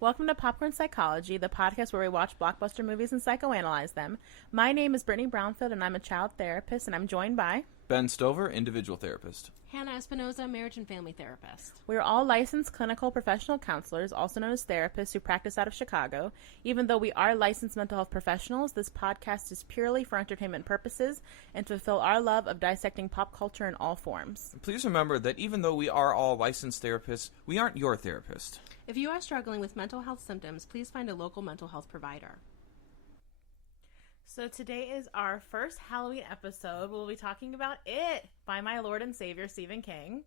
Welcome to Popcorn Psychology, the podcast where we watch blockbuster movies and psychoanalyze them. My name is Brittany Brownfield, and I'm a child therapist, and I'm joined by Ben Stover, individual therapist. Hannah Espinoza, marriage and family therapist. We're all licensed clinical professional counselors, also known as therapists, who practice out of Chicago. Even though we are licensed mental health professionals, this podcast is purely for entertainment purposes and to fulfill our love of dissecting pop culture in all forms. Please remember that even though we are all licensed therapists, we aren't your therapist. If you are struggling with mental health symptoms, please find a local mental health provider. So today is our first Halloween episode. We'll be talking about It by my Lord and Savior, Stephen King.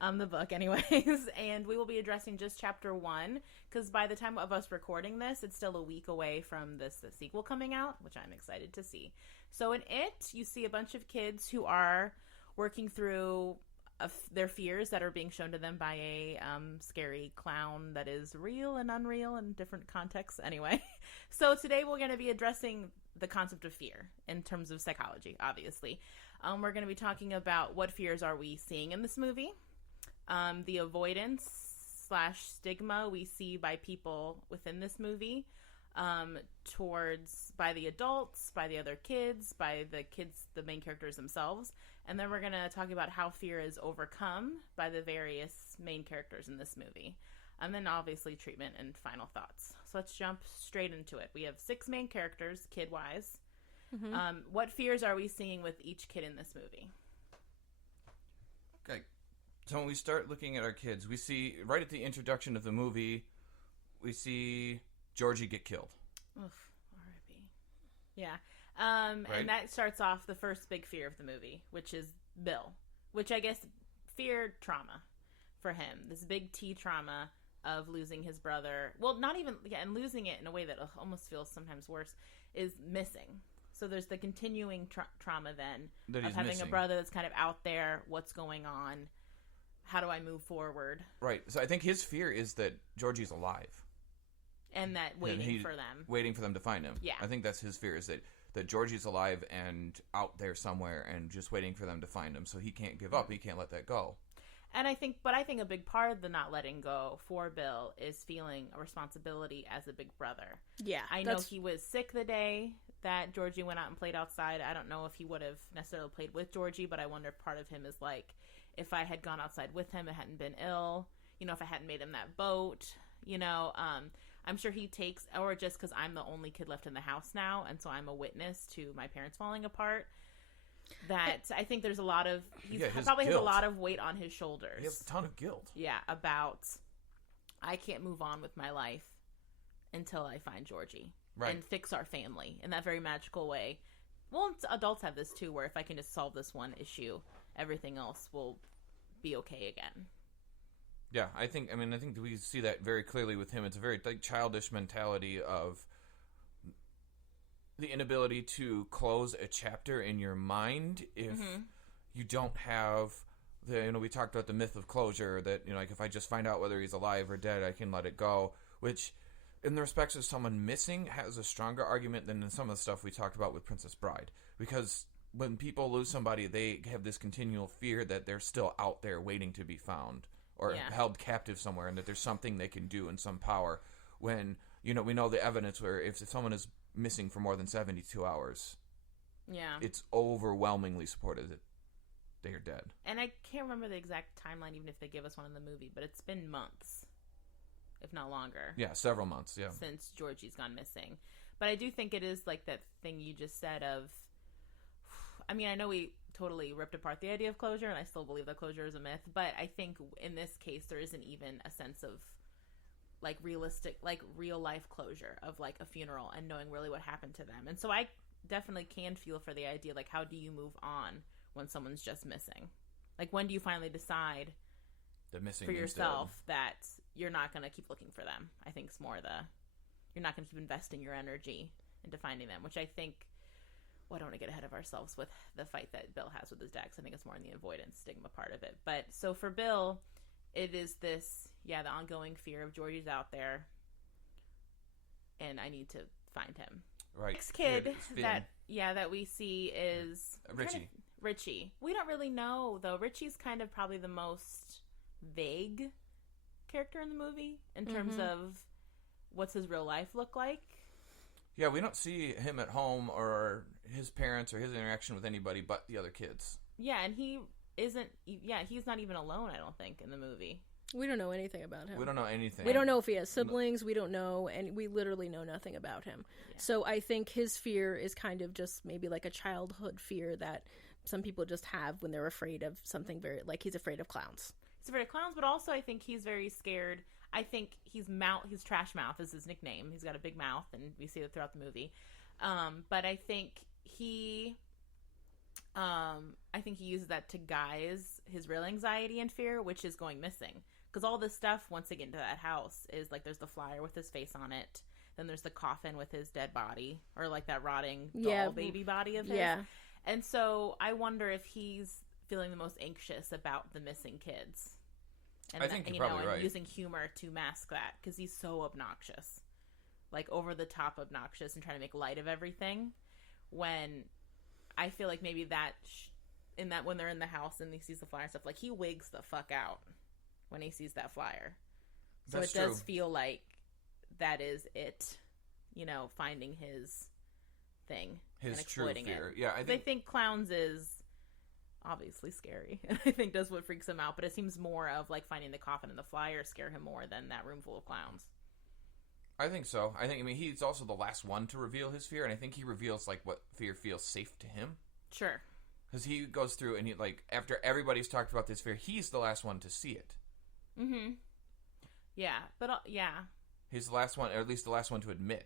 The book, anyways. And we will be addressing just chapter 1, because by the time of us recording this, it's still a week away from the sequel coming out, which I'm excited to see. So in It, you see a bunch of kids who are working through their fears that are being shown to them by a scary clown that is real and unreal in different contexts. Anyway, so today we're going to be addressing the concept of fear in terms of psychology, obviously. We're going to be talking about what fears are we seeing in this movie, the avoidance / stigma we see by people within this movie, by the adults, by the other kids, by the kids, the main characters themselves. And then we're going to talk about how fear is overcome by the various main characters in this movie. And then obviously treatment and final thoughts. So let's jump straight into it. We have 6 main characters, kid-wise. Mm-hmm. What fears are we seeing with each kid in this movie? Okay. So when we start looking at our kids, we see, right at the introduction of the movie, we see Georgie get killed. Oof, R.I.P. Yeah. Right? And that starts off the first big fear of the movie, which is Bill. Which I guess fear trauma for him. This big T trauma of losing his brother. Well, not even, and losing it in a way that almost feels sometimes worse, is missing. So there's the continuing trauma then of having missing a brother that's kind of out there. What's going on? How do I move forward? Right. So I think his fear is that Georgie's alive. And that waiting for them. Waiting for them to find him. Yeah. I think that's his fear, is that Georgie's alive and out there somewhere and just waiting for them to find him. So he can't give up. He can't let that go. And I think a big part of the not letting go for Bill is feeling a responsibility as a big brother. Yeah. I know he was sick the day that Georgie went out and played outside. I don't know if he would have necessarily played with Georgie, but I wonder if part of him is like, if I had gone outside with him, it hadn't been ill, if I hadn't made him that boat, I'm sure he takes, or just because I'm the only kid left in the house now, and so I'm a witness to my parents falling apart, that I think there's a lot of, probably has a lot of weight on his shoulders. He has a ton of guilt. Yeah, about, I can't move on with my life until I find Georgie. Right. And fix our family in that very magical way. Well, adults have this too, where if I can just solve this one issue, everything else will be okay again. Yeah, I think we see that very clearly with him. It's a very childish mentality of the inability to close a chapter in your mind if you don't have we talked about the myth of closure, that, if I just find out whether he's alive or dead, I can let it go, which in the respects of someone missing has a stronger argument than in some of the stuff we talked about with Princess Bride. Because when people lose somebody, they have this continual fear that they're still out there waiting to be found or held captive somewhere, and that there's something they can do and some power. When, we know the evidence where if someone is missing for more than 72 hours, it's overwhelmingly supported that they are dead. And I can't remember the exact timeline, even if they give us one in the movie, but it's been months, if not longer. Yeah, several months, since Georgie's gone missing. But I do think it is like that thing you just said of, I know we totally ripped apart the idea of closure, and I still believe that closure is a myth, but I think in this case there isn't even a sense of realistic, real life closure of a funeral and knowing really what happened to them. And so I definitely can feel for the idea, how do you move on when someone's just missing? When do you finally decide for yourself that you're not going to keep looking for them? I think it's more you're not going to keep investing your energy into finding them, which I think, I don't want to get ahead of ourselves with the fight that Bill has with his dad, because I think it's more in the avoidance stigma part of it. But so for Bill, it is this, the ongoing fear of Georgie's out there, and I need to find him. Right. Next kid that we see is Richie. We don't really know, though. Richie's kind of probably the most vague character in the movie in terms of what's his real life look like? Yeah, we don't see him at home or his parents or his interaction with anybody but the other kids. Yeah, and he isn't. Yeah, he's not even alone. I don't think in the movie. We don't know anything about him. We don't know anything. We don't know if he has siblings. We don't know, and we literally know nothing about him. Yeah. So I think his fear is kind of just maybe like a childhood fear that some people just have when they're afraid of something very, like he's afraid of clowns. He's afraid of clowns, but also I think he's very scared. I think he's Trash Mouth is his nickname. He's got a big mouth, and we see it throughout the movie. But I think he uses that to guise his real anxiety and fear, which is going missing. Because all this stuff, once they get into that house, is like there's the flyer with his face on it. Then there's the coffin with his dead body, or like that rotting doll baby body of his. Yeah. And so I wonder if he's feeling the most anxious about the missing kids. And I think you're probably right. Using humor to mask that, because he's so obnoxious. Like over the top obnoxious and trying to make light of everything. When I feel like maybe when they're in the house and he sees the flyer and stuff, like he wigs the fuck out when he sees that flyer. So it does feel like that is it, finding his thing. His and exploiting true fear. It. Yeah, I think clowns is obviously scary. I think that's what freaks him out. But it seems more of like finding the coffin and the flyer scare him more than that room full of clowns. I think so. I mean, he's also the last one to reveal his fear, and I think he reveals like what fear feels safe to him. Sure. Because he goes through and he after everybody's talked about this fear, he's the last one to see it. Mm-hmm. Yeah, but yeah. He's the last one, or at least the last one to admit.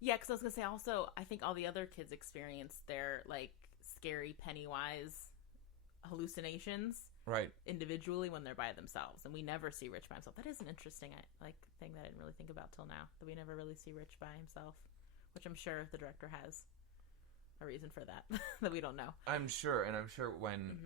Yeah, because I was gonna say also, I think all the other kids experience their like scary Pennywise hallucinations, right, individually when they're by themselves, and we never see Rich by himself. That is an interesting thing that I didn't really think about till now. That we never really see Rich by himself, which I'm sure the director has a reason for that that we don't know. I'm sure when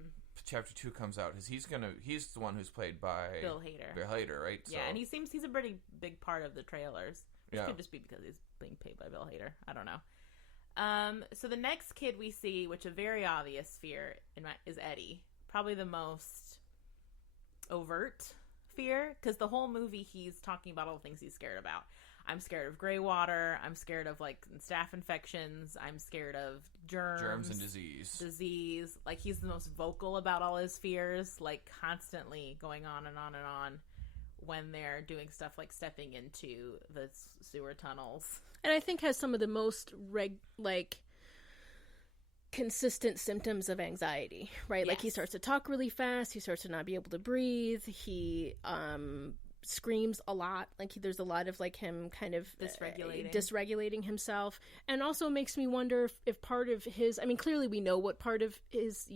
Chapter 2 comes out, he's the one who's played by Bill Hader, right? Yeah, and he's a pretty big part of the trailers. Which yeah. could just be because he's being paid by Bill Hader. I don't know. So the next kid we see, which a very obvious fear is Eddie. Probably the most overt fear, because the whole movie he's talking about all the things he's scared about. I'm scared of gray water. I'm scared of like staph infections. I'm scared of germs and disease. Like he's the most vocal about all his fears, like constantly going on and on and on when they're doing stuff like stepping into the sewer tunnels. And I think has some of the most consistent symptoms of anxiety, right? Yes. Like he starts to talk really fast. He starts to not be able to breathe. He screams a lot. Like there's a lot of like him kind of dysregulating himself, and also makes me wonder if part of his, I mean, clearly we know what part of his,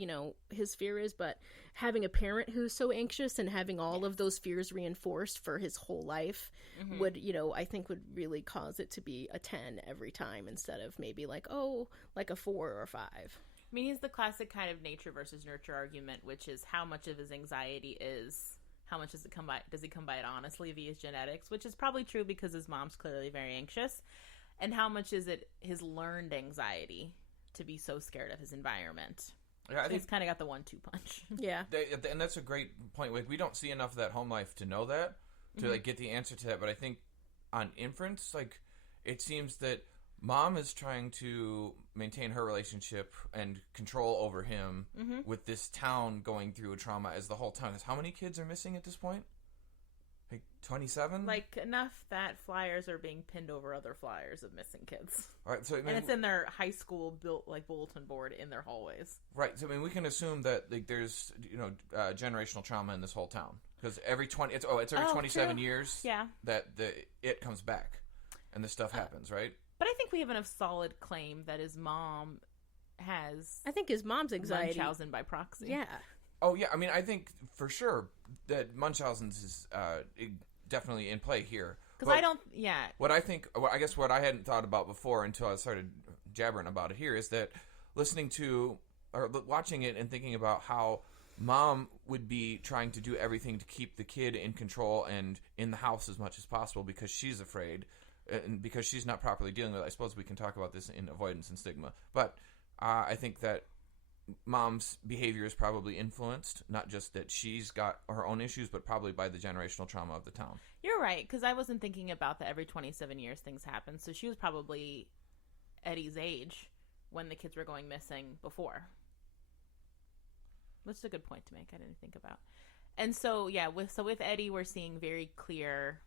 his fear is, but having a parent who's so anxious and having all of those fears reinforced for his whole life would, I think would really cause it to be a 10 every time instead of maybe like a 4 or 5. I mean, he's the classic kind of nature versus nurture argument, which is how much of his anxiety is, how much does he come by it honestly via his genetics, which is probably true because his mom's clearly very anxious, and how much is it his learned anxiety to be so scared of his environment. Yeah, I think he's kind of got the 1-2 punch. Yeah, and that's a great point. Like we don't see enough of that home life to know that, to like get the answer to that. But I think on inference, like it seems that Mom is trying to maintain her relationship and control over him with this town going through a trauma as the whole town. How many kids are missing at this point? Like 27? Like enough that flyers are being pinned over other flyers of missing kids. All right, so and it's in their high school built like bulletin board in their hallways. Right. So I mean, we can assume that like there's generational trauma in this whole town because every 27 years that it comes back and this stuff happens, right? But I think we have enough solid claim that his mom has. I think his mom's anxiety. Münchausen by proxy. Yeah. Oh yeah. I mean, I think for sure that Münchausen's is definitely in play here. Because I don't. Yeah. I guess what I hadn't thought about before until I started jabbering about it here is that listening to or watching it and thinking about how Mom would be trying to do everything to keep the kid in control and in the house as much as possible because she's afraid. And because she's not properly dealing with it. I suppose we can talk about this in Avoidance and Stigma. But I think that mom's behavior is probably influenced, not just that she's got her own issues, but probably by the generational trauma of the town. You're right, because I wasn't thinking about that every 27 years things happen. So she was probably Eddie's age when the kids were going missing before. Which is a good point to make. I didn't think about. And so, yeah, with Eddie, we're seeing very clear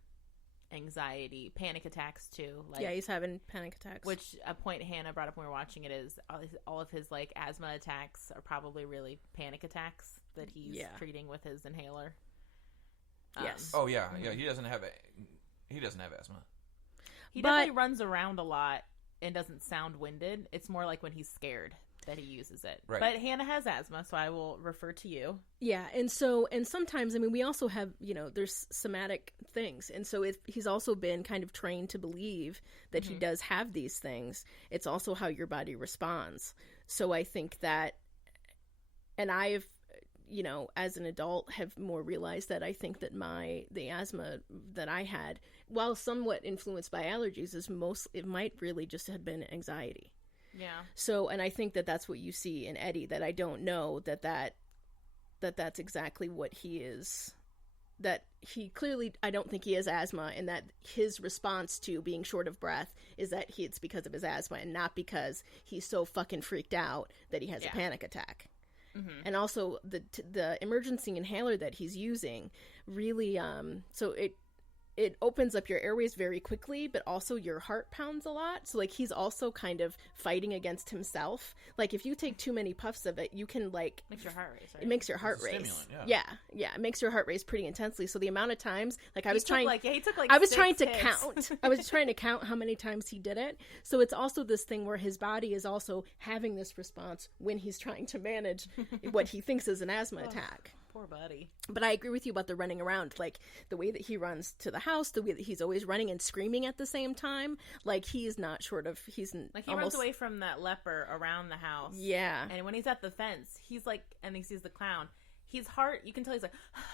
anxiety, panic attacks too. Like, yeah, he's having panic attacks. Which a point Hannah brought up when we were watching it is all of his like asthma attacks are probably really panic attacks that he's treating with his inhaler. Yes. Oh yeah, yeah. He doesn't have asthma. He definitely runs around a lot and doesn't sound winded. It's more like when he's scared that he uses it. Right. But Hannah has asthma, so I will refer to you. Yeah, and sometimes, I mean, we also have, there's somatic things. And so he's also been kind of trained to believe that he does have these things. It's also how your body responds. So I think that, and I've, as an adult have more realized that I think that the asthma that I had, while somewhat influenced by allergies, it might really just have been anxiety. Yeah. So, and I think that that's what you see in Eddie, that I don't know that's exactly what he is, that he clearly, I don't think he has asthma, and that his response to being short of breath is that it's because of his asthma and not because he's so fucking freaked out that he has a panic attack. Mm-hmm. And also the emergency inhaler that he's using really, so it opens up your airways very quickly, but also your heart pounds a lot. So, like, he's also kind of fighting against himself. Like, if you take too many puffs of it, you can, like... Makes your heart race, right? It makes your heart race. Stimulant, yeah. It makes your heart race pretty intensely. So the amount of times, like, he took I was 6 trying to hits. count. I was trying to count how many times he did it. So it's also this thing where his body is also having this response when he's trying to manage what he thinks is an asthma attack. Poor buddy. But I agree with you about the running around, like the way that he runs to the house, the way that he's always running and screaming at the same time. Like, he's not short of, he's like, he runs away from that leper around the house. Yeah. And when he's at the fence, he's like, and he sees the clown, his heart, you can tell he's like,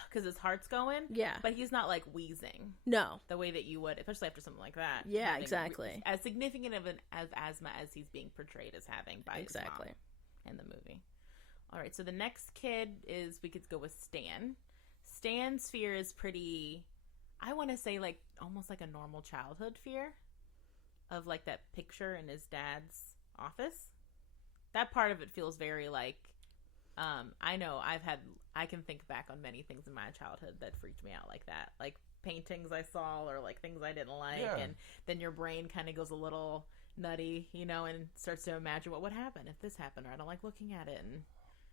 because his heart's going. Yeah. But he's not like wheezing. No. The way that you would, especially after something like that. Yeah, exactly. As significant of asthma as he's being portrayed as having by his mom in the movie. All right, so the next kid we could go with Stan. Stan's fear is pretty, I want to say, like, almost like a normal childhood fear of, like, that picture in his dad's office. That part of it feels very, like, I know I can think back on many things in my childhood that freaked me out like that. Like, paintings I saw or, like, things I didn't like. Yeah. And then your brain kind of goes a little nutty, and starts to imagine what would happen if this happened, or I don't like looking at it, and...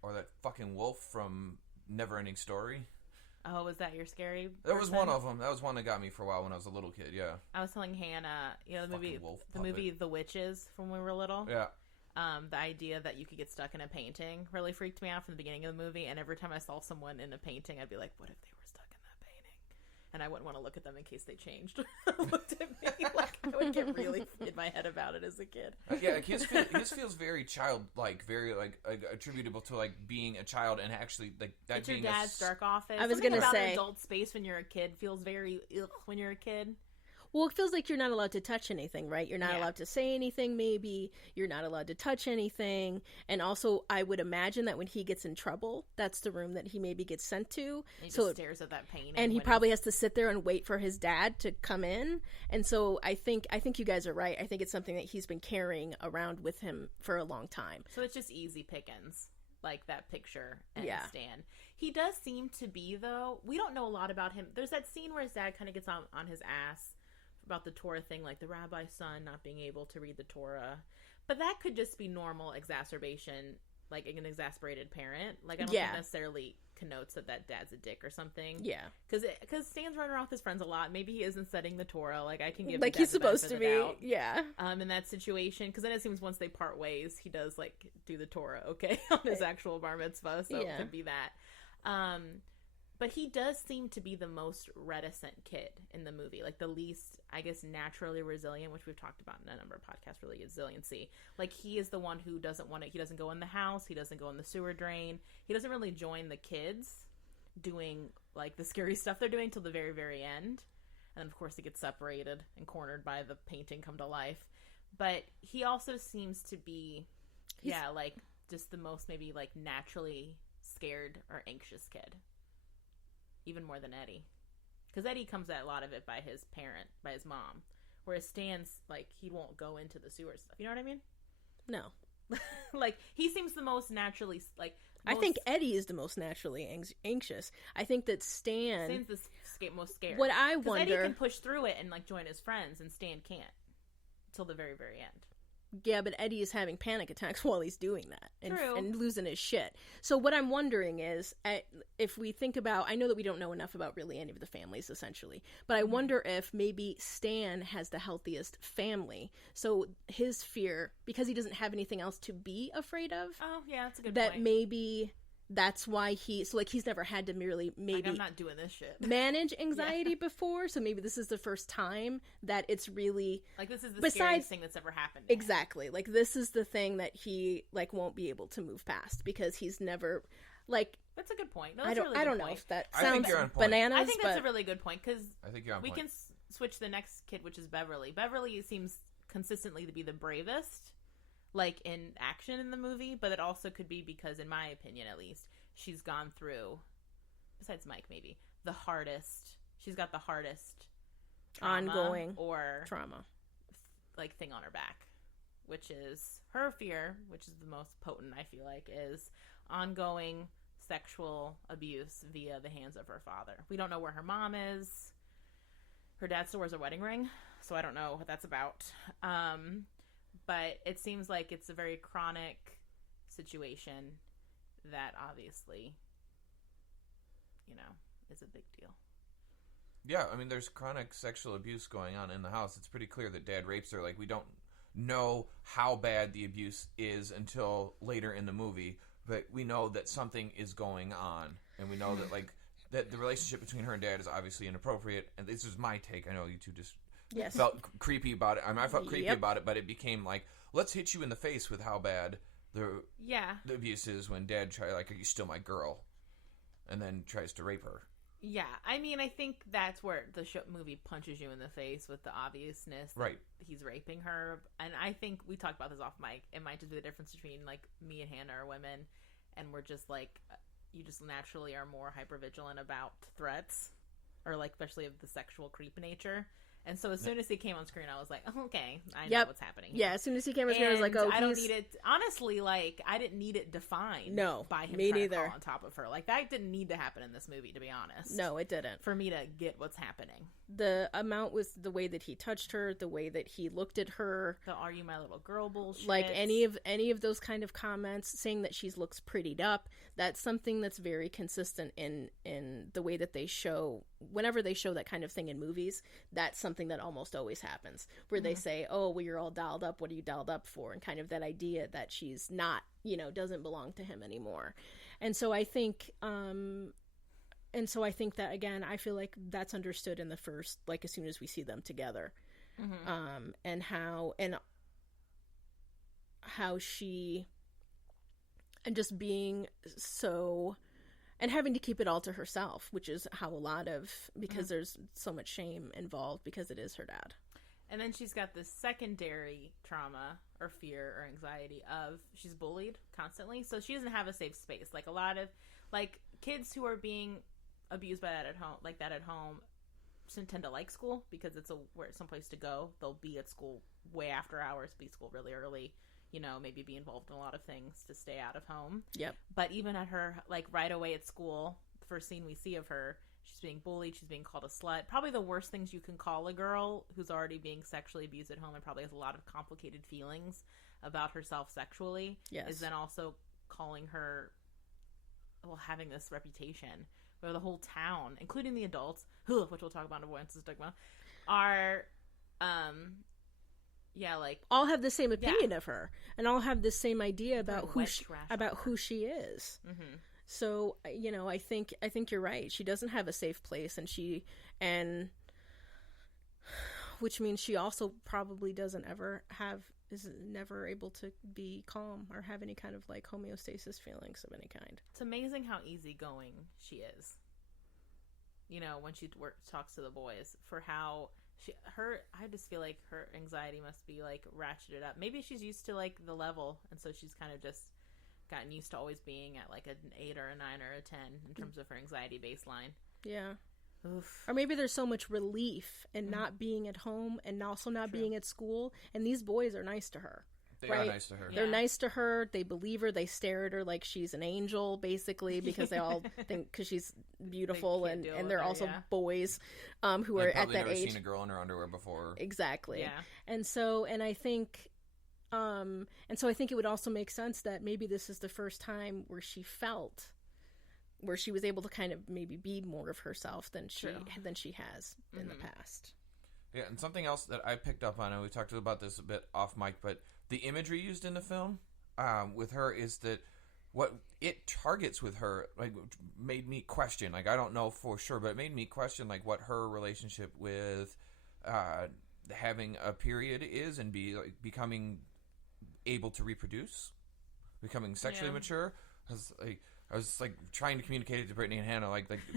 Or that fucking wolf from Neverending Story. Oh, was that your scary person? That was one of them. That was one that got me for a while when I was a little kid, yeah. I was telling Hannah, the movie The Witches from when we were little. Yeah. The idea that you could get stuck in a painting really freaked me out from the beginning of the movie, and every time I saw someone in a painting, I'd be like, what if they were stuck in that painting? And I wouldn't want to look at them in case they changed. Looked at me like I would get really in my head about it as a kid. Yeah, his feels very childlike, very like attributable to like being a child, and actually like that it's being your dad's dark office. I was going to say adult space when you're a kid feels very when you're a kid. Well, it feels like you're not allowed to touch anything, right? You're not allowed to say anything, maybe. You're not allowed to touch anything. And also, I would imagine that when he gets in trouble, that's the room that he maybe gets sent to. He just stares at that painting. And he probably has to sit there and wait for his dad to come in. And so I think you guys are right. I think it's something that he's been carrying around with him for a long time. So it's just easy pickings, like that picture and Stan. He does seem to be, though, we don't know a lot about him. There's that scene where his dad kind of gets on his ass about the Torah thing, like the rabbi's son not being able to read the Torah. But that could just be normal exacerbation, like an exasperated parent. Like, I don't think necessarily connotes that dad's a dick or something. Yeah. Because Stan's running around with his friends a lot. Maybe he isn't studying the Torah. Like, I can give like he's supposed to be. Yeah. In that situation. Because then it seems once they part ways, he does, like, do the Torah, okay, on his actual bar mitzvah. So it could be that. But he does seem to be the most reticent kid in the movie. Like, the least, I guess, naturally resilient, which we've talked about in a number of podcasts, really, resiliency. Like, he is the one who doesn't want to, he doesn't go in the house, he doesn't go in the sewer drain. He doesn't really join the kids doing, like, the scary stuff they're doing till the very, very end. And then, of course, he gets separated and cornered by the painting come to life. But he also seems to be, just the most maybe like naturally scared or anxious kid, even more than Eddie, because Eddie comes at a lot of it by his mom, whereas Stan's like he won't go into the sewer stuff. You know what I mean? No. Like he seems the most naturally like. I think Eddie is the most naturally anxious. I think that Stan's the most scared. What I wonder, Eddie can push through it and like join his friends, and Stan can't till the very, very end. Yeah, but Eddie is having panic attacks while he's doing that True. and losing his shit. So what I'm wondering is, if we think about, I know that we don't know enough about really any of the families, essentially, but I wonder if maybe Stan has the healthiest family. So his fear, because he doesn't have anything else to be afraid of. Oh, yeah, that's a good point. That maybe that's why he's never had to merely maybe like, I'm not doing this shit. manage anxiety before, so maybe this is the first time that it's really like this is the scariest thing that's ever happened. Exactly. Like this is the thing that he like won't be able to move past because he's never like. That's a good point. No, I don't know if that sounds bananas. I think that's a really good point because I think you're on we point. can switch to the next kid, which is Beverly. Beverly seems consistently to be the bravest, like in action in the movie, but it also could be because, in my opinion at least, she's gone through, besides Mike maybe, the hardest. She's got the hardest ongoing or trauma like thing on her back, which is her fear, which is the most potent, I feel like, is ongoing sexual abuse via the hands of her father. We don't know where her mom is. Her dad still wears a wedding ring, so I don't know what that's about. But it seems like it's a very chronic situation that obviously, is a big deal. Yeah, I mean, there's chronic sexual abuse going on in the house. It's pretty clear that Dad rapes her. Like, we don't know how bad the abuse is until later in the movie, but we know that something is going on, and we know that, like, that the relationship between her and Dad is obviously inappropriate, and this is my take. I know you two just felt creepy about it. I mean, I felt creepy about it, but it became like, let's hit you in the face with how bad the abuse is when Dad tries, like, are you still my girl? And then tries to rape her. Yeah, I mean, I think that's where the movie punches you in the face with the obviousness that he's raping her. And I think we talked about this off mic. It might just be the difference between, like, me and Hannah are women, and we're just, like, you just naturally are more hypervigilant about threats, or, like, especially of the sexual creep nature. And so as soon as he came on screen, I was like, oh, okay, I know what's happening here. Yeah, as soon as he came on screen, I was like, oh, I don't need it. Honestly, like, I didn't need it defined by him me trying neither. to crawl on top of her. Like, that didn't need to happen in this movie, to be honest. No, it didn't. For me to get what's happening. The amount was the way that he touched her, the way that he looked at her. The "Are you my little girl" bullshit. Like any of those kind of comments, saying that she looks prettied up. That's something that's very consistent in the way that they show, whenever they show that kind of thing in movies, that's something that almost always happens, where they say, oh, well, you're all dolled up, what are you dolled up for? And kind of that idea that she's not, doesn't belong to him anymore. And so I think that, again, I feel like that's understood in the first, like, as soon as we see them together. And how she, and just being so, and having to keep it all to herself, which is how a lot of, because there's so much shame involved because it is her dad. And then she's got this secondary trauma or fear or anxiety of she's bullied constantly. So she doesn't have a safe space. Like, a lot of, like, kids who are being abused by that at home tend to like school because it's some place to go. They'll be at school way after hours, be school really early, maybe be involved in a lot of things to stay out of home. Yep. But even at her, like, right away at school, the first scene we see of her, she's being bullied, she's being called a slut. Probably the worst things you can call a girl who's already being sexually abused at home and probably has a lot of complicated feelings about herself sexually. Yes. Is then also calling her, having this reputation where the whole town, including the adults, which we'll talk about in Avoidance and Stigma, are, like, all have the same opinion of her, and all have the same idea about who she is. Mm-hmm. So, I think you're right. She doesn't have a safe place, and which means she also probably is never able to be calm or have any kind of, like, homeostasis feelings of any kind. It's amazing how easygoing she is. When she talks to the boys, for how I just feel like her anxiety must be, like, ratcheted up. Maybe she's used to, like, the level, and so she's kind of just gotten used to always being at like an 8 or a 9 or a 10 in terms of her anxiety baseline. Yeah. Oof. Or maybe there's so much relief in not being at home and also not being at school. And these boys are nice to her. They are nice to her. They're nice to her. They believe her. They stare at her like she's an angel, basically, because they all think because she's beautiful, and they're also boys who are at that age. Never seen a girl in her underwear before. Exactly. Yeah. And so I think it would also make sense that maybe this is the first time where she was able to kind of maybe be more of herself than she has in the past. Yeah, and something else that I picked up on, and we talked about this a bit off mic, but the imagery used in the film with her is that what it targets with her, like, made me question. Like, I don't know for sure, but it made me question, like, what her relationship with having a period is, and becoming able to reproduce, becoming sexually mature. I was like trying to communicate it to Brittany and Hannah,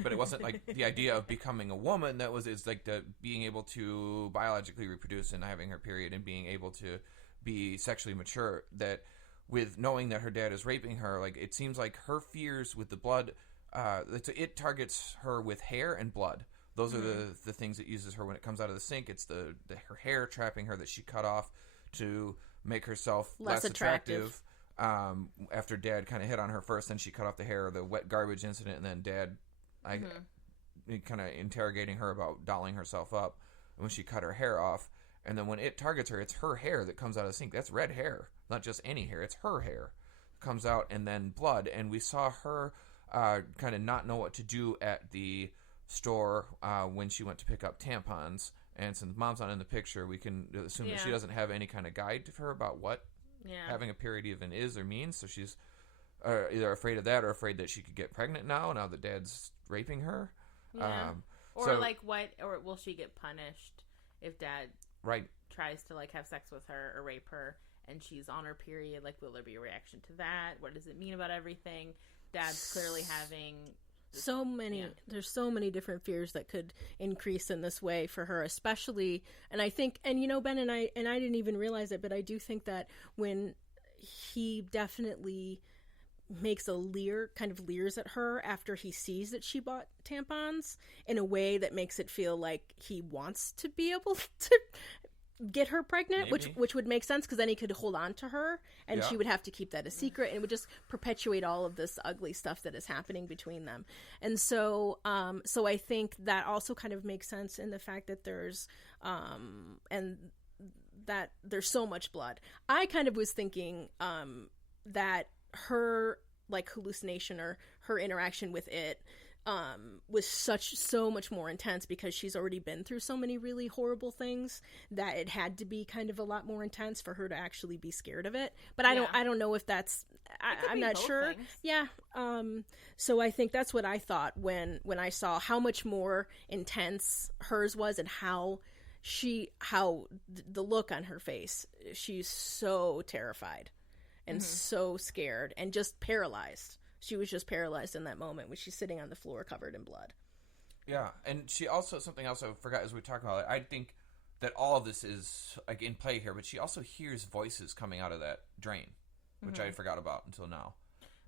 but it wasn't like the idea of becoming a woman. It's like the being able to biologically reproduce and having her period and being able to be sexually mature. That with knowing that her dad is raping her, like, it seems like her fears with the blood, it targets her with hair and blood. Those are the things that uses her when it comes out of the sink. It's her hair trapping her that she cut off to make herself less attractive. After Dad kind of hit on her first, then she cut off the hair, the wet garbage incident, and then Dad kind of interrogating her about dolling herself up when she cut her hair off. And then when it targets her, it's her hair that comes out of the sink. That's red hair, not just any hair. It's her hair comes out, and then blood. And we saw her kind of not know what to do at the store when she went to pick up tampons. And since Mom's not in the picture, we can assume that she doesn't have any kind of guide to her about what having a period even is or means. So she's either afraid of that or afraid that she could get pregnant now that Dad's raping her. Yeah. Or will she get punished if Dad tries to like have sex with her or rape her and she's on her period? Like, will there be a reaction to that? What does it mean about everything? Dad's clearly having there's so many different fears that could increase in this way for her, especially. And I think, and Ben and I didn't even realize it, but I do think that when he definitely makes leers at her after he sees that she bought tampons in a way that makes it feel like he wants to be able to get her pregnant, which would make sense, because then he could hold on to her and she would have to keep that a secret, and it would just perpetuate all of this ugly stuff that is happening between them. And so I think that also kind of makes sense in the fact that there's that there's so much blood. I kind of was thinking that her like hallucination or her interaction with it was so much more intense because she's already been through so many really horrible things that it had to be kind of a lot more intense for her to actually be scared of it. But I don't know if that's, I'm not sure. Things. Yeah. So I think that's what I thought when I saw how much more intense hers was and how the look on her face, she's so terrified and so scared and just paralyzed. She was just paralyzed in that moment when she's sitting on the floor covered in blood. Yeah, and she also, something else I forgot as we talk about it, I think that all of this is like in play here, but she also hears voices coming out of that drain, which I forgot about until now.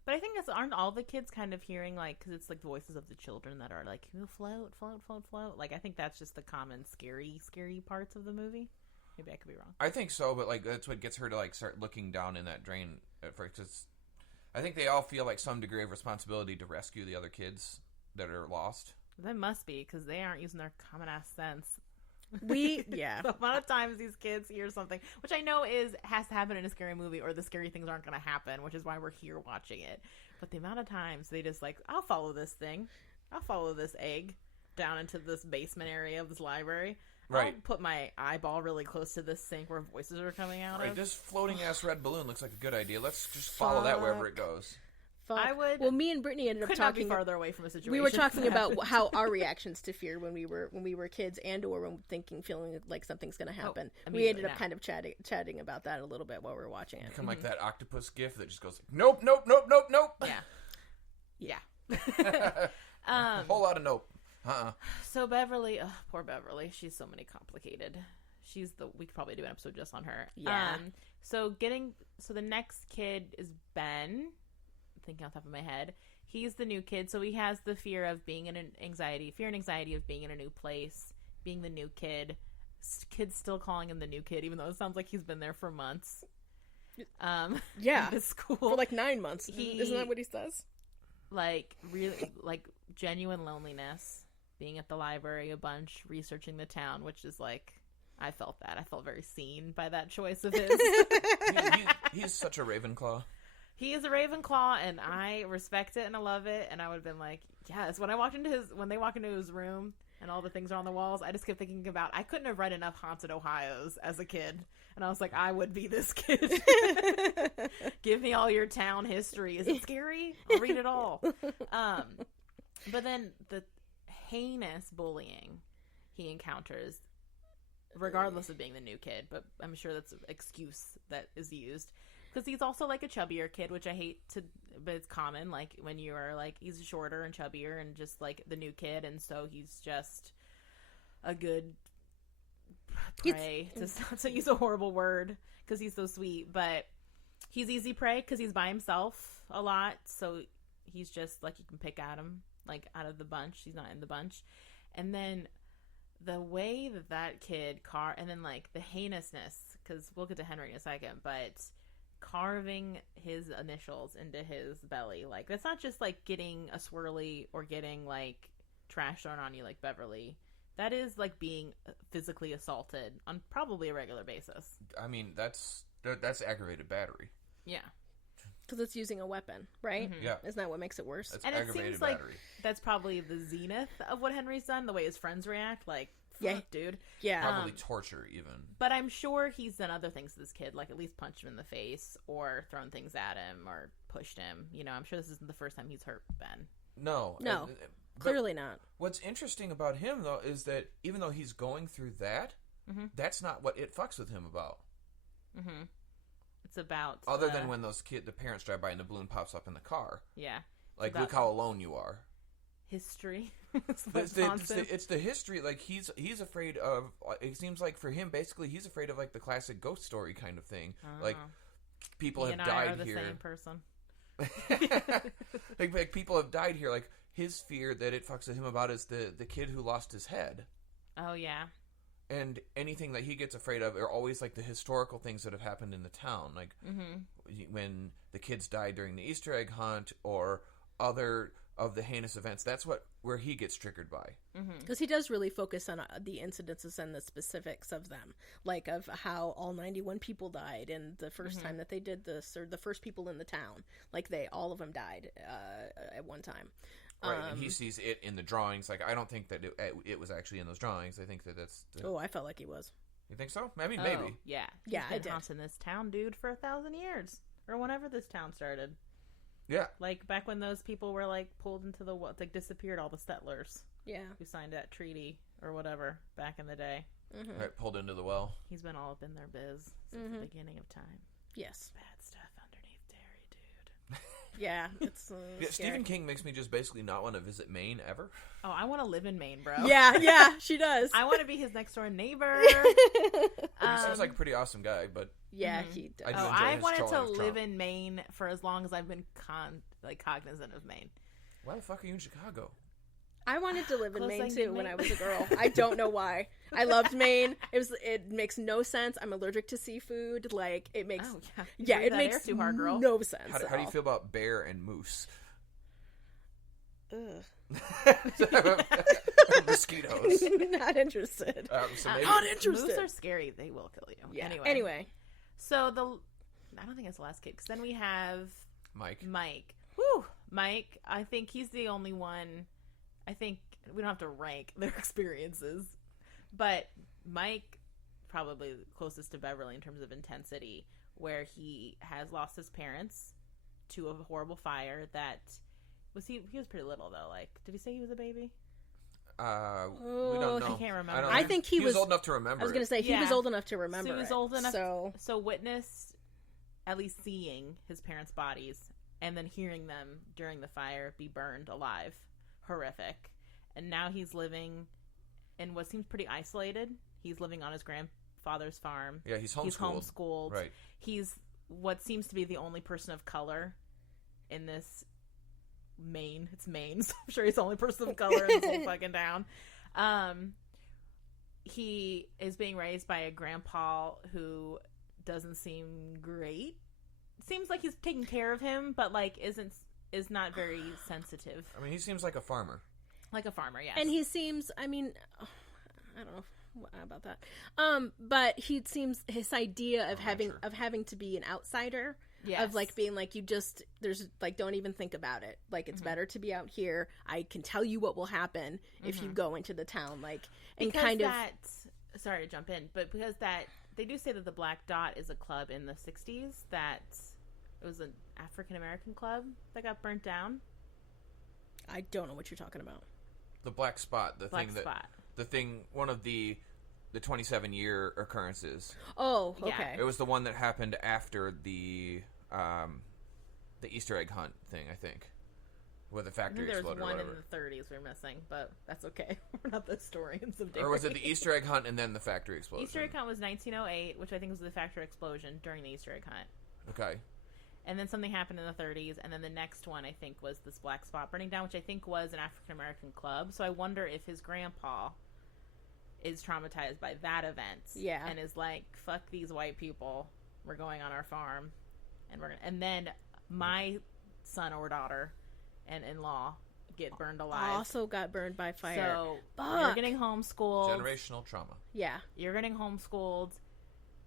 But I think aren't all the kids kind of hearing, like, because it's like the voices of the children that are like, float, float, float, float. Like, I think that's just the common scary parts of the movie. Maybe I could be wrong. I think so, but like that's what gets her to like start looking down in that drain at first. 'Cause I think they all feel like some degree of responsibility to rescue the other kids that are lost. That must be, because they aren't using their common ass sense. The amount of times these kids hear something, which I know has to happen in a scary movie, or the scary things aren't going to happen, which is why we're here watching it. But the amount of times they just like, I'll follow this thing. I'll follow this egg down into this basement area of this library. Right. I'll put my eyeball really close to this sink where voices are coming out of. This floating ass red balloon looks like a good idea. Let's just follow that wherever it goes. I would. Well, me and Brittany ended up talking farther away from a situation. We were talking about how our reactions to fear when we were kids, and or when feeling like something's going to happen. We ended up kind of chatting about that a little bit while we were watching it. Become like that octopus gif that just goes, nope, nope, nope, nope, nope. Yeah. A whole lot of nope. So Beverly, poor Beverly, she's so many complicated. We could probably do an episode just on her. Yeah. So the next kid is Ben. thinking off the top of my head. He's the new kid, so he has the fear of being in an anxiety of being in a new place, being the new kid. Kids still calling him the new kid, even though it sounds like he's been there for months. Yeah, at school for like 9 months. Isn't that what he says? Like really, like genuine loneliness, being at the library a bunch, researching the town, which is like, I felt very seen by that choice of his. He's such a Ravenclaw. He is a Ravenclaw, and I respect it and I love it. And I would have been like, yes. When they walk into his room and all the things are on the walls, I just kept thinking about, I couldn't have read enough Haunted Ohios as a kid. And I was like, I would be this kid. Give me all your town history. Is it scary? I'll read it all. But then the heinous bullying he encounters, regardless of being the new kid, but I'm sure that's an excuse that is used. Because he's also like a chubbier kid, which I hate to, but it's common. Like when you are like, he's shorter and chubbier and just like the new kid. And so he's just a good prey, to use a horrible word, because he's so sweet. But he's easy prey because he's by himself a lot. So he's just like, you can pick at him, like out of the bunch. He's not in the bunch. And then the way that kid and then like the heinousness, because we'll get to Henry in a second, but carving his initials into his belly, like that's not just like getting a swirly or getting like trash thrown on you like Beverly. That is like being physically assaulted on probably a regular basis. I mean, that's aggravated battery. Yeah. Because it's using a weapon, right? Mm-hmm. Yeah. Isn't that what makes it worse? That's and aggravated it seems like battery. That's probably the zenith of what Henry's done, the way his friends react. Like, fuck, dude. Yeah. Probably torture, even. But I'm sure he's done other things to this kid, like at least punched him in the face or thrown things at him or pushed him. You know, I'm sure this isn't the first time he's hurt Ben. No. Clearly not. What's interesting about him, though, is that even though he's going through that, that's not what it fucks with him about. Mm-hmm. It's about... Other than when the parents drive by and the balloon pops up in the car. Yeah. Like, look how alone you are. History. It's the history. Like, he's afraid of... It seems like for him, basically, he's afraid of, like, the classic ghost story kind of thing. Like, people have died here. Same person. like, people have died here. Like, his fear that it fucks with him about is the kid who lost his head. Oh, yeah. And anything that he gets afraid of are always like the historical things that have happened in the town. Like when the kids died during the Easter egg hunt or other of the heinous events. That's where he gets triggered by. Because he does really focus on the incidences and the specifics of them. Like of how all 91 people died and the first time that they did this, or the first people in the town. Like all of them died at one time. Right, and he sees it in the drawings. Like, I don't think that it was actually in those drawings. I think that's... Oh, I felt like he was. You think so? I mean, maybe. Yeah. Yeah, I did. He's been in this town, dude, for 1,000 years. Or whenever this town started. Yeah. Like, back when those people were, like, pulled into the... like, disappeared, all the settlers. Yeah. Who signed that treaty, or whatever, back in the day. Right, pulled into the well. He's been all up in their biz since the beginning of time. Yes. Bad stuff underneath Derry, dude. Yeah, it's Stephen King makes me just basically not want to visit Maine ever. Oh, I want to live in Maine, bro. Yeah, she does. I want to be his next door neighbor. He seems like a pretty awesome guy, but yeah, he does. I wanted to live in Maine for as long as I've been cognizant of Maine. Why the fuck are you in Chicago? I wanted to live in Maine Close-like too Maine. when I was a girl. I don't know why. I loved Maine. It makes no sense. I'm allergic to seafood. Like it makes it makes too hard, girl. no sense. How do you feel about bear and moose? Ugh. Mosquitoes. Not interested. Not interested. Moose are scary. They will kill you. Yeah. Anyway. So I don't think it's the last kid, because then we have Mike. Whew. Mike. I think he's the only one. I think we don't have to rank their experiences, but Mike probably closest to Beverly in terms of intensity, where he has lost his parents to a horrible fire. That was he was pretty little though. Like, did he say he was a baby? We don't know. I can't remember. I think he was old enough to remember. I was going to say he was old enough to remember. So he was old enough. So witness, at least seeing his parents' bodies and then hearing them during the fire be burned alive. Horrific. And now he's living in what seems pretty isolated. He's living on his grandfather's farm. Yeah, he's homeschooled. He's homeschooled. Right. He's what seems to be the only person of color in this Maine. It's Maine, so I'm sure he's the only person of color in this whole fucking town. He is being raised by a grandpa who doesn't seem great. Seems like he's taking care of him, but like is not very sensitive. I mean, he seems like a farmer. Like a farmer, yes. And he seems, I mean, I don't know about that. But he seems, his idea of having to be an outsider, yes. Of like being like, there's like, don't even think about it. Like, it's better to be out here. I can tell you what will happen if you go into the town. Like, and because kind of. Sorry to jump in, but because they do say that the Black Dot is a club in the 60s that it was an African American club that got burnt down. I don't know what you're talking about. The Black Spot, one of the 27-year occurrences. Oh, okay. It was the one that happened after the Easter egg hunt thing, I think, where the factory exploded. There was one or whatever. in the 30s we're missing, but that's okay. We're not the historians of Derry. Or was it the Easter egg hunt and then the factory explosion? Easter egg hunt was 1908, which I think was the factory explosion during the Easter egg hunt. Okay. And then something happened in the 30s, and then the next one, I think, was this Black Spot burning down, which I think was an African-American club. So I wonder if his grandpa is traumatized by that event. Yeah. And is like, fuck these white people. We're going on our farm. And then my son or daughter and in-law get burned alive. Also got burned by fire. So you're getting homeschooled. Generational trauma. Yeah. You're getting homeschooled.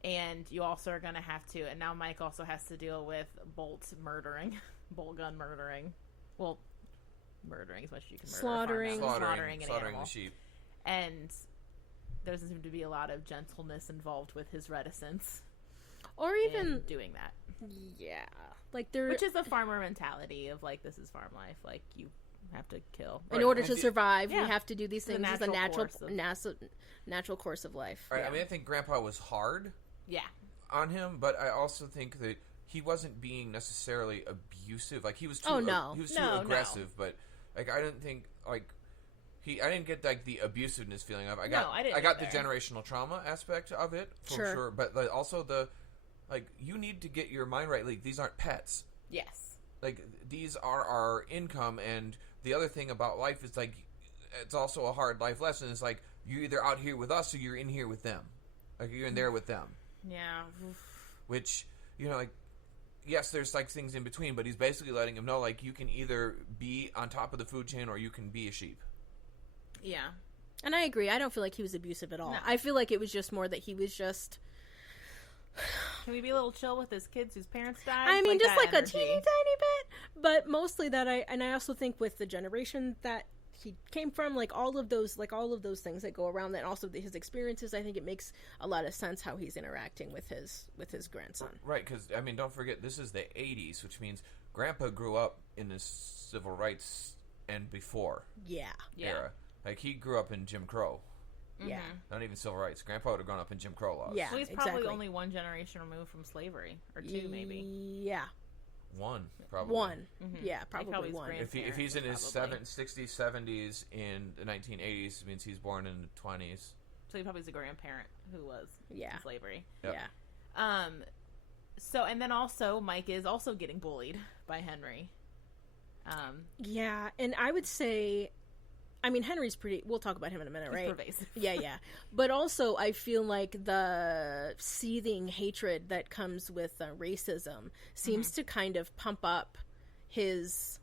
And you also are going to have to, and now Mike also has to deal with bolt gun murdering. Well, murdering as much as you can murder. Slaughtering an animal. The sheep. And there doesn't seem to be a lot of gentleness involved with his reticence. Or even doing that. Yeah. Which is a farmer mentality of like, this is farm life. Like, you have to kill. In order to survive, we have to do these things as a natural course of life. Right. Yeah. I mean, I think Grandpa was hard. Yeah. On him, but I also think that he wasn't being necessarily abusive. Like, he was too aggressive, but like, I didn't think like I didn't get like the abusiveness feeling of. I got the generational trauma aspect of it for sure, but like, also the like, you need to get your mind right. Like, these aren't pets. Yes. Like, these are our income, and the other thing about life is like, it's also a hard life lesson. It's like, you're either out here with us or you're in here with them. Like, you're in there with them. Yeah. Which, like, yes, there's, like, things in between, but he's basically letting him know, like, you can either be on top of the food chain or you can be a sheep. Yeah. And I agree. I don't feel like he was abusive at all. No. I feel like it was just more that he was just... Can we be a little chill with his kids whose parents died? I mean, just like a teeny tiny bit. But mostly that I also think with the generation that he came from, like all of those things that go around that, and also his experiences, I think it makes a lot of sense how he's interacting with his grandson. Right, because I mean, don't forget, this is the 80s, which means Grandpa grew up in the civil rights and before era. Like, he grew up in Jim Crow. Yeah. Not even civil rights. Grandpa would have grown up in Jim Crow laws. Yeah, so he's probably only one generation removed from slavery, or two maybe. Yeah. One, probably. One. Mm-hmm. Yeah, probably one. If he's in his 60s, 70s, in the 1980s, it means he's born in the 20s. So he probably is a grandparent who was in slavery. Yep. Yeah. So, and then also, Mike is also getting bullied by Henry. Yeah, and I would say... I mean, Henry's pretty... We'll talk about him in a minute, right? He's pervasive. Yeah. But also, I feel like the seething hatred that comes with racism seems to kind of pump up his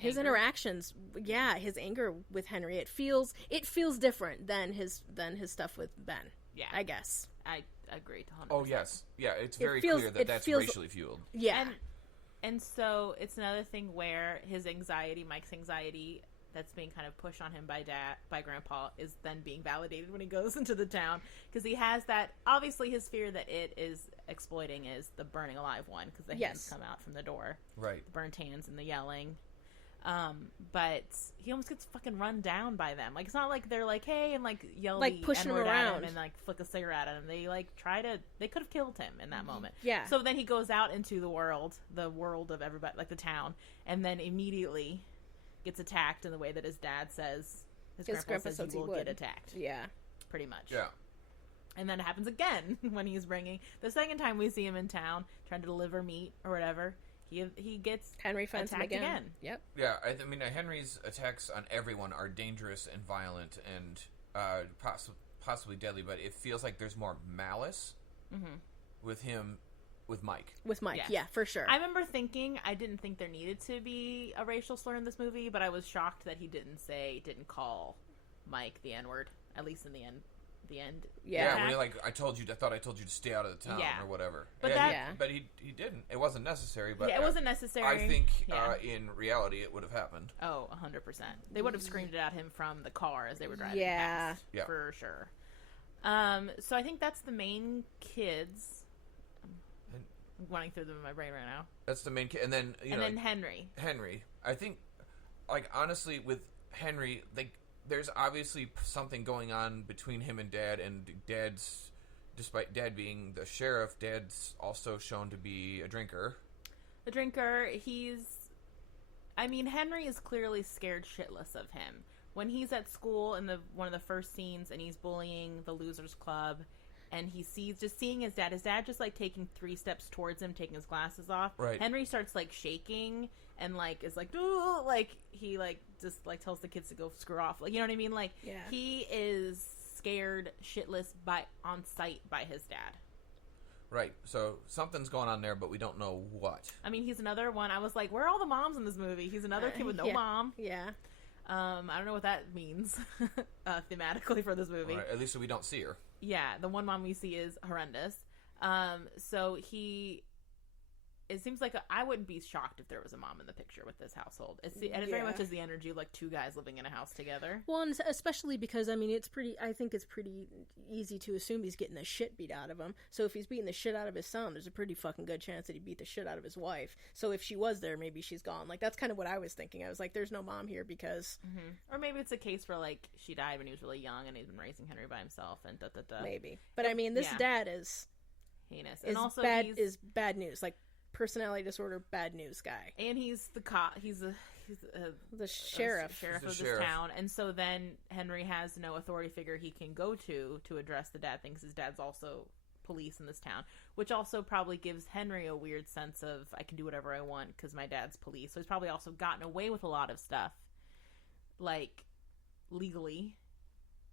interactions. Yeah, his anger with Henry. It feels different than his stuff with Ben. Yeah, I guess. I agree 100%. Oh yes, yeah. It's very clear that that's racially fueled. Yeah. And so it's another thing where Mike's anxiety that's being kind of pushed on him by Grandpa is then being validated when he goes into the town, because he has that, obviously his fear that it is exploiting is the burning alive one, because the hands come out from the door. Right. The burnt hands and the yelling. But he almost gets fucking run down by them. Like, it's not like they're like, hey, and like yell like pushing him around and like flick a cigarette at him. They like they could have killed him in that moment. Yeah. So then he goes out into the world of everybody, like the town, and then immediately gets attacked in the way that his dad says his grandpa says he will get attacked. Yeah. Pretty much. Yeah. And then it happens again when he's bringing... The second time we see him in town trying to deliver meat or whatever, he gets Henry finds him again. Yep. Yeah, I mean, Henry's attacks on everyone are dangerous and violent and possibly deadly, but it feels like there's more malice with him, with Mike. With Mike, yes. Yeah, for sure. I remember thinking, I didn't think there needed to be a racial slur in this movie, but I was shocked that he didn't call Mike the N-word, at least in the end. Yeah, when you're like, I thought I told you to stay out of the town or whatever. But but he didn't. It wasn't necessary. But it wasn't necessary. I think in reality it would have happened. Oh, 100%. They would have screamed it at him from the car as they were driving past. Yeah, for sure. So I think that's the main kids. I'm running through them in my brain right now. That's the main kid, and then then Henry. Henry, I think, like honestly, with Henry, like. There's obviously something going on between him and Dad, and despite Dad being the sheriff, Dad's also shown to be a drinker. Henry is clearly scared shitless of him. When he's at school in one of the first scenes and he's bullying the Losers Club, and seeing his dad just like taking 3 steps towards him, taking his glasses off. Right. Henry starts like shaking and like is like, ooh, like he like just like tells the kids to go screw off. Like, you know what I mean? Like he is scared shitless on sight by his dad. Right. So something's going on there, but we don't know what. I mean, he's another one. I was like, where are all the moms in this movie? He's another kid with no mom. Yeah. I don't know what that means thematically for this movie. Right, at least we don't see her. Yeah, the one mom we see is horrendous. It seems like I wouldn't be shocked if there was a mom in the picture with this household. And it very much is the energy of like 2 guys living in a house together. Well, and especially because, I mean, I think it's pretty easy to assume he's getting the shit beat out of him. So if he's beating the shit out of his son, there's a pretty fucking good chance that he beat the shit out of his wife. So if she was there, maybe she's gone. Like, that's kind of what I was thinking. I was like, there's no mom here because... Mm-hmm. Or maybe it's a case where, like, she died when he was really young and he's been raising Henry by himself and da-da-da. Maybe. But, I mean, this dad is... heinous. And also is bad news. Like, personality disorder, bad news guy. And he's the cop. He's the sheriff of this town. And so then Henry has no authority figure he can go to address the dad things. His dad's also police in this town, which also probably gives Henry a weird sense of I can do whatever I want because my dad's police. So he's probably also gotten away with a lot of stuff, like legally,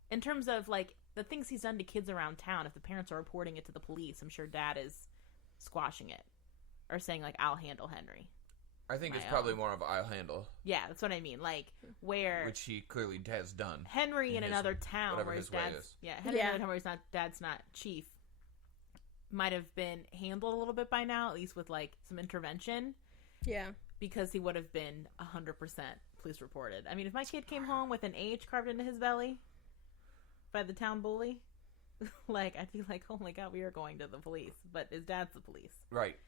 in terms of like the things he's done to kids around town. If the parents are reporting it to the police, I'm sure dad is squashing it. Or saying, like, I'll handle Henry. I think it's probably more of I'll handle. Yeah, that's what I mean. Like, where... Which he clearly has done. Henry in another town where his dad's... Yeah, Henry in another town where dad's not chief might have been handled a little bit by now, at least with, like, some intervention. Yeah. Because he would have been 100% police reported. I mean, if my kid came home with an H carved into his belly by the town bully, like, I'd be like, oh my god, we are going to the police. But his dad's the police. Right.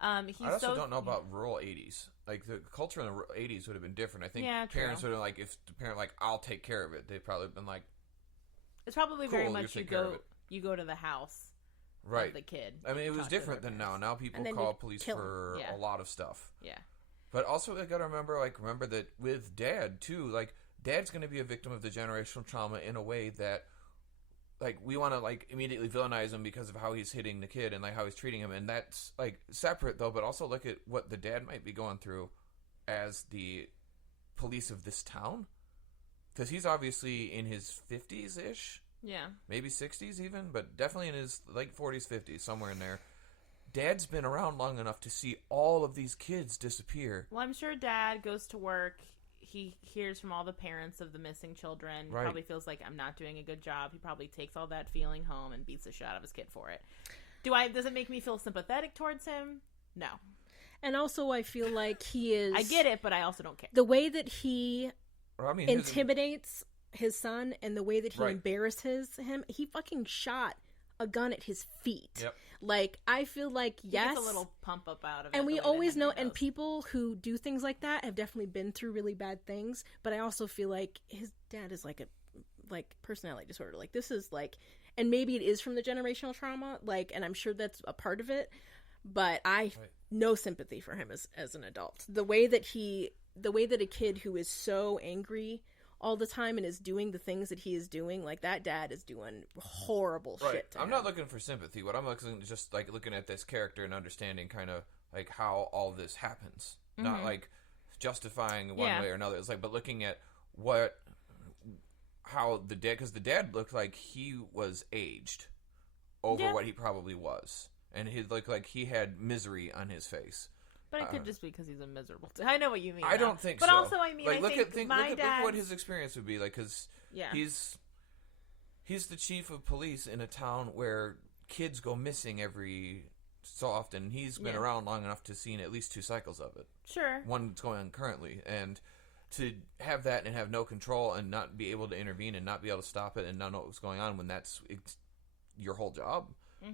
I also don't know about rural 80s. Like, the culture in the 80s would have been different. I think parents would have, like, if the parent, like, I'll take care of it, they'd probably have been like, it's probably cool, very much you go to the house of the kid. I mean, it was different than now. Now people call police for a lot of stuff. Yeah. But also, I gotta remember that with Dad, too, like, Dad's going to be a victim of the generational trauma in a way that, like, we want to, like, immediately villainize him because of how he's hitting the kid and, like, how he's treating him. And that's, like, separate, though, but also look at what the dad might be going through as the police of this town. Because he's obviously in his 50s-ish. Yeah. Maybe 60s even, but definitely in his late 40s, 50s, somewhere in there. Dad's been around long enough to see all of these kids disappear. Well, I'm sure Dad goes to work. He hears from all the parents of the missing children. Right. Probably feels like I'm not doing a good job. He probably takes all that feeling home and beats the shit out of his kid for it. Does it make me feel sympathetic towards him? No. And also I feel like he is... I get it, but I also don't care. The way that he intimidates his son and the way that he embarrasses him, he fucking shot a gun at his feet. Yep. Like, I feel like, yes. He gets a little pump up out of it. And we always know, and people who do things like that have definitely been through really bad things, but I also feel like his dad is like personality disorder. Like, this is like, and maybe it is from the generational trauma, like, and I'm sure that's a part of it, but no sympathy for him as an adult. The way that a kid who is so angry all the time and is doing the things that he is doing, like, that dad is doing horrible shit to I'm him. not looking for sympathy. What I'm looking just like looking at this character and understanding kind of like how all this happens, not like justifying one way or another. It's like, but looking at how the dad, because the dad looked like he was aged over what he probably was, and he looked like he had misery on his face. But it could just be because he's a miserable. I know what you mean. I don't think so. But also, I mean, like, look at what his experience would be like, because he's the chief of police in a town where kids go missing every so often. He's been around long enough to seen at least 2 cycles of it. Sure. One's going on currently, and to have that and have no control and not be able to intervene and not be able to stop it and not know what's going on when it's your whole job,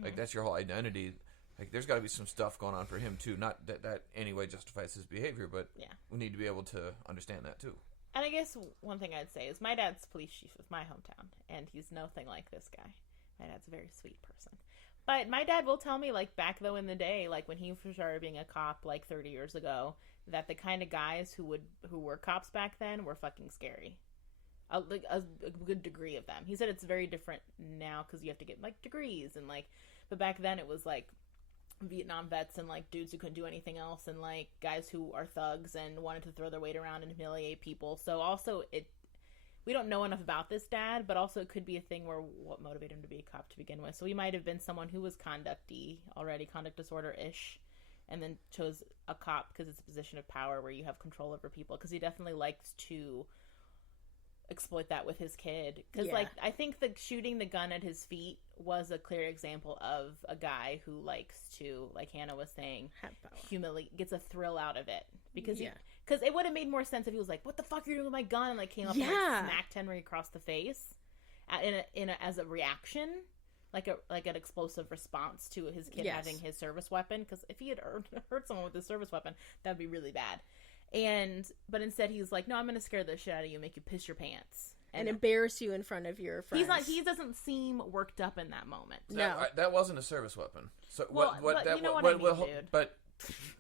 like that's your whole identity. Like, there's got to be some stuff going on for him, too. Not that anyway justifies his behavior, but we need to be able to understand that, too. And I guess one thing I'd say is my dad's police chief of my hometown, and he's nothing like this guy. My dad's a very sweet person. But my dad will tell me, like, back, though, in the day, like, when he started being a cop, like, 30 years ago, that the kind of guys who were cops back then were fucking scary. A good degree of them. He said it's very different now because you have to get, like, degrees, and, like, but back then it was, like, Vietnam vets and like dudes who couldn't do anything else and like guys who are thugs and wanted to throw their weight around and humiliate people. So also we don't know enough about this dad, but also it could be a thing where what motivated him to be a cop to begin with. So he might have been someone who was conduct disorder-ish, and then chose a cop because it's a position of power where you have control over people, because he definitely likes to exploit that with his kid, because like I think the shooting the gun at his feet was a clear example of a guy who likes to, like Hannah was saying, gets a thrill out of it, because it would have made more sense if he was like, what the fuck are you doing with my gun, and like came up and like smacked Henry across the face as a reaction, like an explosive response to his kid having his service weapon, because if he had hurt someone with his service weapon, that'd be really bad. But instead he's like, no, I'm gonna scare the shit out of you, make you piss your pants, and embarrass you in front of your friends. He doesn't seem worked up in that moment. That wasn't a service weapon. So dude. But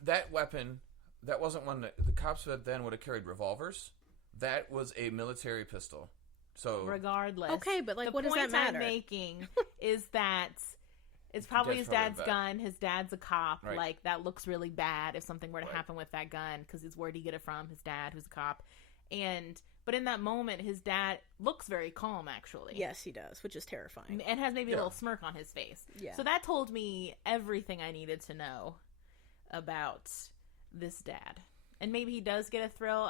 that weapon, that wasn't one that the cops then would have carried revolvers. That was a military pistol. So regardless, okay, but like, what does that matter? The point I'm making is that it's probably his dad's gun. His dad's a cop. Right. Like, that looks really bad if something were to happen with that gun, because where'd he get it from? His dad, who's a cop. But in that moment, his dad looks very calm, actually. Yes, he does, which is terrifying. And has maybe a little smirk on his face. Yeah. So that told me everything I needed to know about this dad. And maybe he does get a thrill.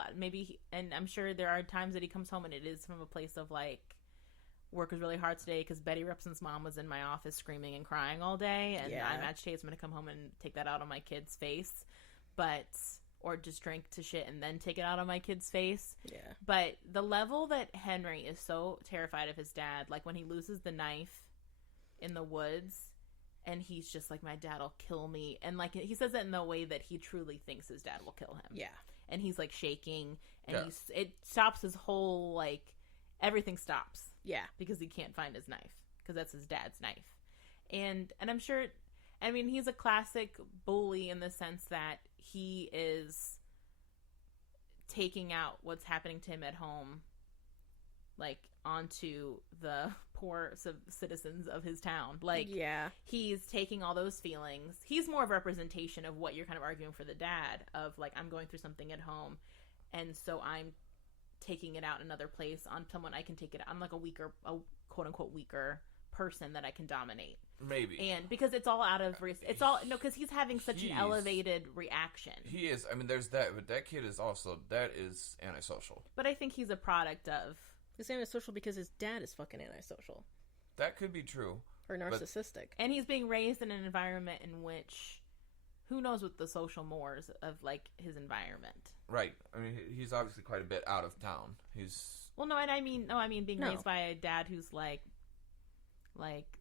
And I'm sure there are times that he comes home and it is from a place of, like, work was really hard today because Betty Repson's mom was in my office screaming and crying all day, and I'm agitated, so I'm going to come home and take that out on my kid's face, or just drink to shit and then take it out on my kid's face. Yeah. But the level that Henry is so terrified of his dad, like when he loses the knife in the woods, and he's just like, my dad will kill me, and like he says that in the way that he truly thinks his dad will kill him. Yeah. And he's like shaking, and it stops his whole, like, everything stops. Yeah. Because he can't find his knife. Because that's his dad's knife. And I'm sure, I mean, he's a classic bully in the sense that he is taking out what's happening to him at home, like, onto the poor citizens of his town. Like, he's taking all those feelings. He's more of a representation of what you're kind of arguing for the dad, of, like, I'm going through something at home, and so I'm taking it out another place on someone I can take it. I'm like a quote unquote weaker person that I can dominate. Maybe. And because it's all out of because he's having such an elevated reaction. He is. I mean, there's that, but that kid is antisocial. But I think he's a product of. He's antisocial because his dad is fucking antisocial. That could be true. Or narcissistic. And he's being raised in an environment in which, who knows what the social mores of, like, his environment. Right. I mean, he's obviously quite a bit out of town. I mean being raised by a dad who's like,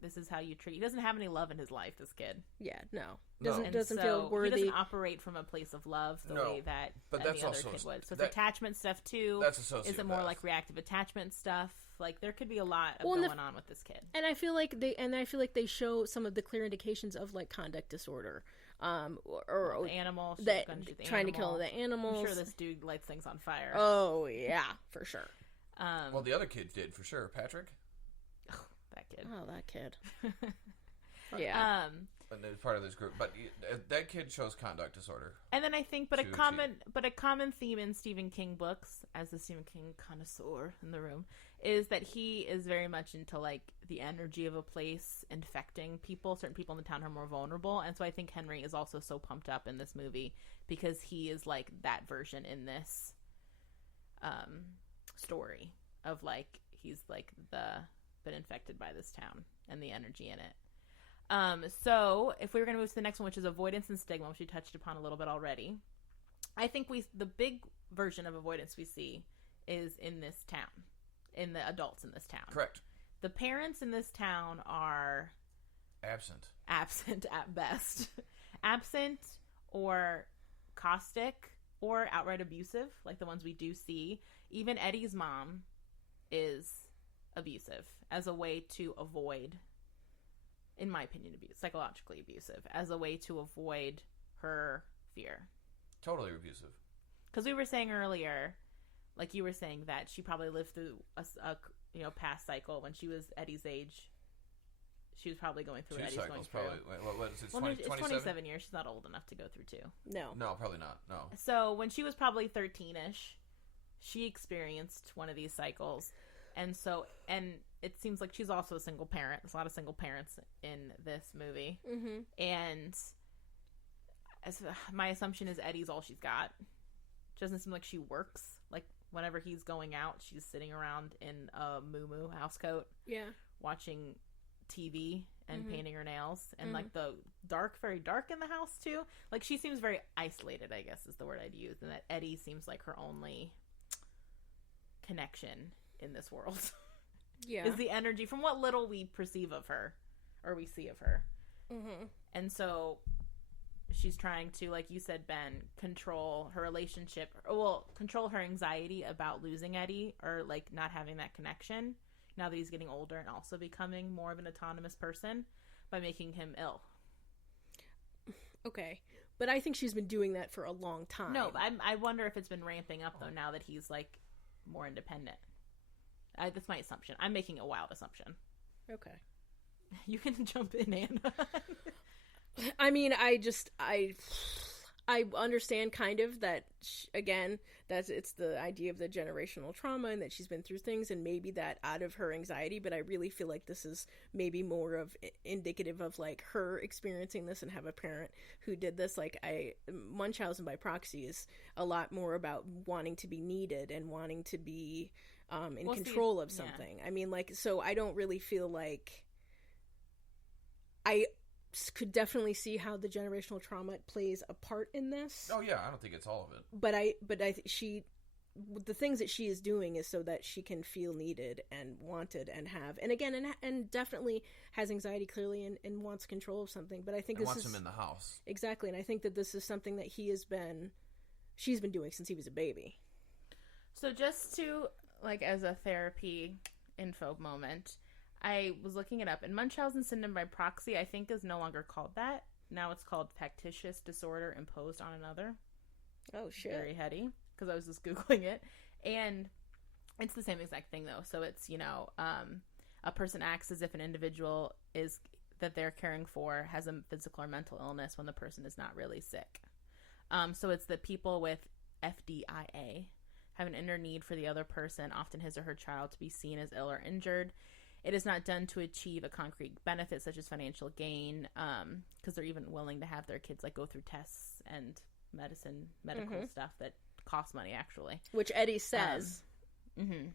this is how you treat. He doesn't have any love in his life, this kid. Yeah, no. Doesn't feel worthy. He doesn't operate from a place of love the way that any other kid would. So it's attachment stuff too. That's a sociopath. Is it more like reactive attachment stuff? Like, there could be a lot going on with this kid. And I feel like they show some of the clear indications of, like, conduct disorder. Or the animal trying to kill the animals. I'm sure this dude lights things on fire. Oh yeah, for sure. Well, the other kids did for sure. Patrick. That kid. Oh, that kid. Yeah. And it's part of this group, but that kid shows conduct disorder. And then I think, but a common theme in Stephen King books, as the Stephen King connoisseur in the room, is that he is very much into like the energy of a place infecting people. Certain people in the town are more vulnerable, and so I think Henry is also so pumped up in this movie because he is like that version in this story of like he's like been infected by this town and the energy in it. So if we were going to move to the next one, which is avoidance and stigma, which we touched upon a little bit already, I think the big version of avoidance we see is in this town, in the adults in this town. Correct. The parents in this town are absent at best, absent or caustic or outright abusive, like the ones we do see. Even Eddie's mom is abusive as a way to avoid, in my opinion, psychologically abusive, as a way to avoid her fear. Totally abusive. Because we were saying earlier, like you were saying, that she probably lived through a past cycle when she was Eddie's age. She was probably going through what Eddie's going through. Probably. What is it? Well, it's 27 years. She's not old enough to go through two. No, probably not. No. So when she was probably 13-ish, she experienced one of these cycles. And it seems like she's also a single parent. There's a lot of single parents in this movie. Mm-hmm. And my assumption is Eddie's all she's got. She doesn't seem like she works. Like, whenever he's going out, she's sitting around in a moo-moo housecoat. Yeah. Watching TV and painting her nails. And, like, the very dark in the house, too. Like, she seems very isolated, I guess is the word I'd use. And that Eddie seems like her only connection in this world. Yeah. Is the energy from what little we perceive of her or we see of her. Mm-hmm. And so she's trying to, like you said, Ben, control her relationship, control her anxiety about losing Eddie or like not having that connection now that he's getting older and also becoming more of an autonomous person by making him ill. Okay. But I think she's been doing that for a long time. No, I wonder if it's been ramping up though now that he's like more independent. That's my assumption. I'm making a wild assumption. Okay. You can jump in, Anna. I mean, I understand kind of that, again, it's the idea of the generational trauma and that she's been through things and maybe that out of her anxiety, but I really feel like this is maybe more of indicative of like her experiencing this and have a parent who did this. Like Münchausen by proxy is a lot more about wanting to be needed and wanting to be in control of something. Yeah. I mean, like, so I don't really feel like I could definitely see how the generational trauma plays a part in this. Oh yeah, I don't think it's all of it. But the things that she is doing is so that she can feel needed and wanted and have, and again, and definitely has anxiety clearly and wants control of something. But I think wants him in the house. Exactly, and I think that this is something that she's been doing since he was a baby. So just to, like, as a therapy info moment, I was looking it up, and Münchausen syndrome by proxy, I think, is no longer called that. Now it's called Factitious Disorder imposed on another. Oh, shit. Very heady, because I was just Googling it. And it's the same exact thing, though. So it's, a person acts as if an individual that they're caring for has a physical or mental illness when the person is not really sick. So it's that people with FDIA have an inner need for the other person, often his or her child, to be seen as ill or injured. It is not done to achieve a concrete benefit such as financial gain, because they're even willing to have their kids like go through tests and medical stuff that costs money, actually. Which Eddie says.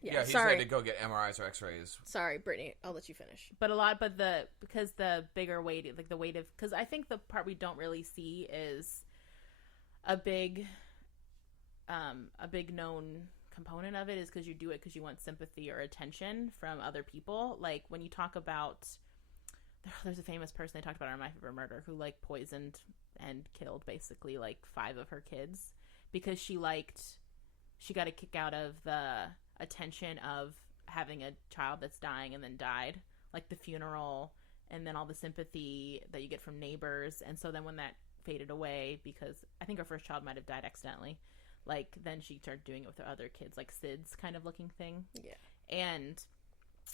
Yeah, he said to go get MRIs or X-rays. Sorry, Brittany, I'll let you finish. Because the bigger weight, like the weight of, because I think the part we don't really see is a big known component of it is because you do it because you want sympathy or attention from other people. Like when you talk about, there's a famous person they talked about on My Favorite Murder who like poisoned and killed basically like 5 of her kids because she got a kick out of the attention of having a child that's dying and then died, like the funeral and then all the sympathy that you get from neighbors. And so then when that faded away, because I think her first child might have died accidentally, like then she started doing it with her other kids, like SIDS kind of looking thing. Yeah. And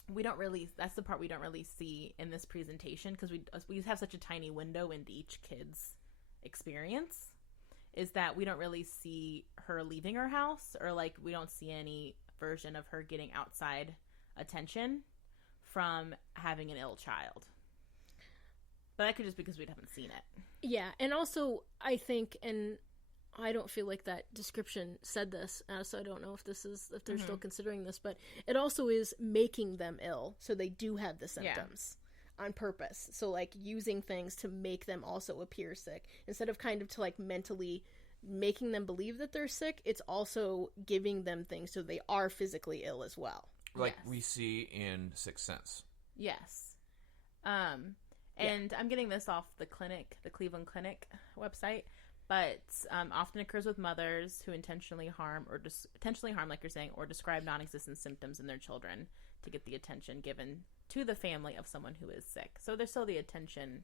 we don't really, that's the part we don't really see in this presentation, because we have such a tiny window into each kid's experience, is that we don't really see her leaving her house, or like we don't see any version of her getting outside attention from having an ill child. But that could just be because we haven't seen it. Yeah, and also I think, and I don't feel like that description said this, so I don't know if they're still considering this, but it also is making them ill, so they do have the symptoms on purpose. So like using things to make them also appear sick, instead of kind of to like mentally making them believe that they're sick, it's also giving them things so they are physically ill as well. Like we see in Sixth Sense. Yes. And I'm getting this off the Cleveland Clinic website, but often occurs with mothers who intentionally harm, like you're saying, or describe non-existent symptoms in their children to get the attention given to the family of someone who is sick. So there's still the attention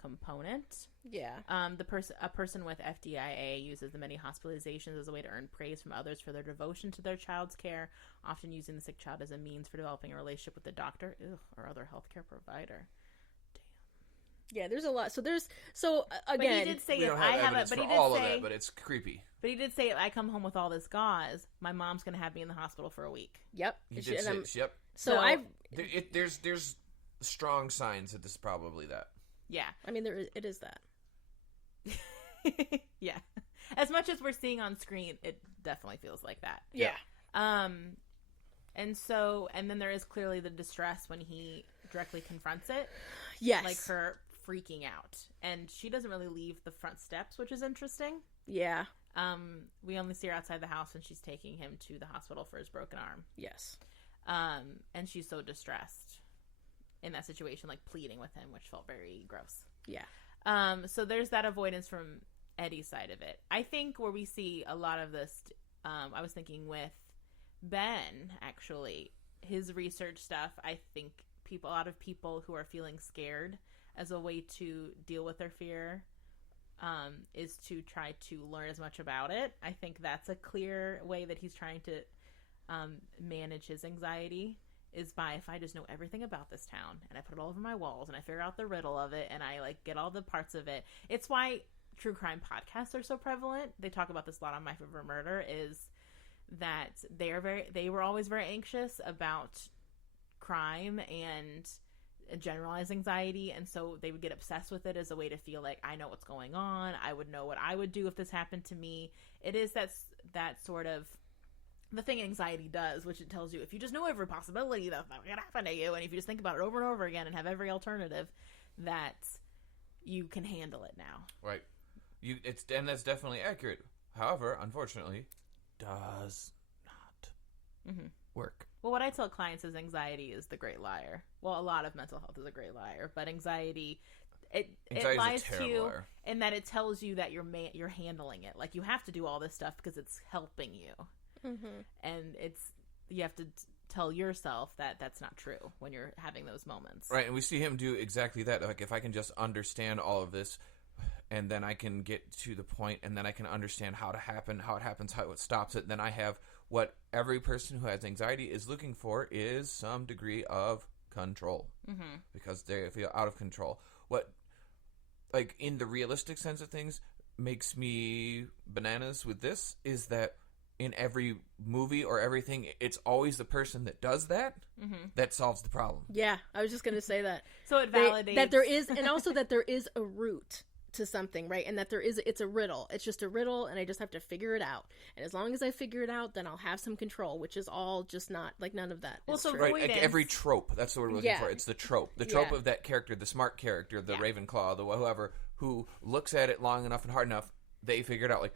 component. Yeah. A person with FDIA uses the many hospitalizations as a way to earn praise from others for their devotion to their child's care, often using the sick child as a means for developing a relationship with the doctor or other healthcare provider. Yeah, there's a lot. So again, but he did say we don't have evidence for all of that, but it's creepy. But he did say, if I come home with all this gauze, my mom's going to have me in the hospital for a week. Yep. He did say, yep. So there's strong signs that this is probably that. Yeah. I mean, it is that. Yeah. As much as we're seeing on screen, it definitely feels like that. Yeah. And then there is clearly the distress when he directly confronts it. Yes. Like her freaking out. And she doesn't really leave the front steps, which is interesting. Yeah. We only see her outside the house when she's taking him to the hospital for his broken arm. Yes. And she's so distressed in that situation, like pleading with him, which felt very gross. Yeah. So there's that avoidance from Eddie's side of it. I think where we see a lot of this, I was thinking with Ben, actually, his research stuff, I think a lot of people who are feeling scared as a way to deal with their fear is to try to learn as much about it. I think that's a clear way that he's trying to manage his anxiety, is by, if I just know everything about this town and I put it all over my walls and I figure out the riddle of it and I like get all the parts of it. It's why true crime podcasts are so prevalent. They talk about this a lot on My Favorite Murder, is that they were always very anxious about crime and generalized anxiety, and so they would get obsessed with it as a way to feel like, I know what's going on, I would know what I would do if this happened to me. It is that sort of the thing anxiety does, which it tells you, if you just know every possibility that's not going to happen to you, and if you just think about it over and over again and have every alternative, that you can handle it now. Right. And that's definitely accurate. However, unfortunately, does not work. Well, what I tell clients is anxiety is the great liar. Well, a lot of mental health is a great liar, but anxiety, it lies to you in that it tells you that you're handling it. Like, you have to do all this stuff because it's helping you. And you have to tell yourself that that's not true when you're having those moments. Right, and we see him do exactly that. Like, if I can just understand all of this, and then I can get to the point, and then I can understand how it happens, how it stops it, then I have what every person who has anxiety is looking for, is some degree of control. Because they feel out of control. What, like, in the realistic sense of things, makes me bananas with this is that in every movie or everything, it's always the person that does that that solves the problem. Yeah, I was just going to say that. So it validates that there is, and also that there is a root to something, right? And that it's a riddle. It's just a riddle, and I just have to figure it out. And as long as I figure it out, then I'll have some control, which is all just not, like, none of that. Well, so right, like every trope, that's what we're looking for. It's the trope. The trope of that character, the smart character, the Ravenclaw, the whoever, who looks at it long enough and hard enough, they figure it out, like,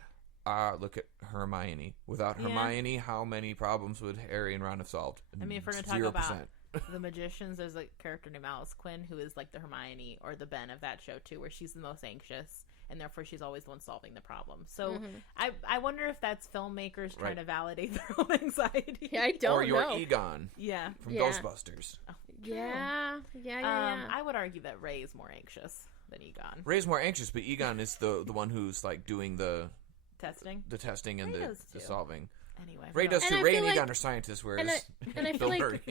look at Hermione. Without Hermione, how many problems would Harry and Ron have solved? I mean, if we're going to talk about the magicians, there's a character named Alice Quinn who is like the Hermione or the Ben of that show too, where she's the most anxious and therefore she's always the one solving the problem. So I wonder if that's filmmakers trying to validate their own anxiety. Yeah, I don't know. Or your Egon from Yeah. Ghostbusters. Oh, Yeah. I would argue that Ray is more anxious than Egon. Ray's more anxious, but Egon is the one who's like doing the testing. The testing and the solving. Anyway, Ray does too. Ray and Egon are scientists, whereas and I feel like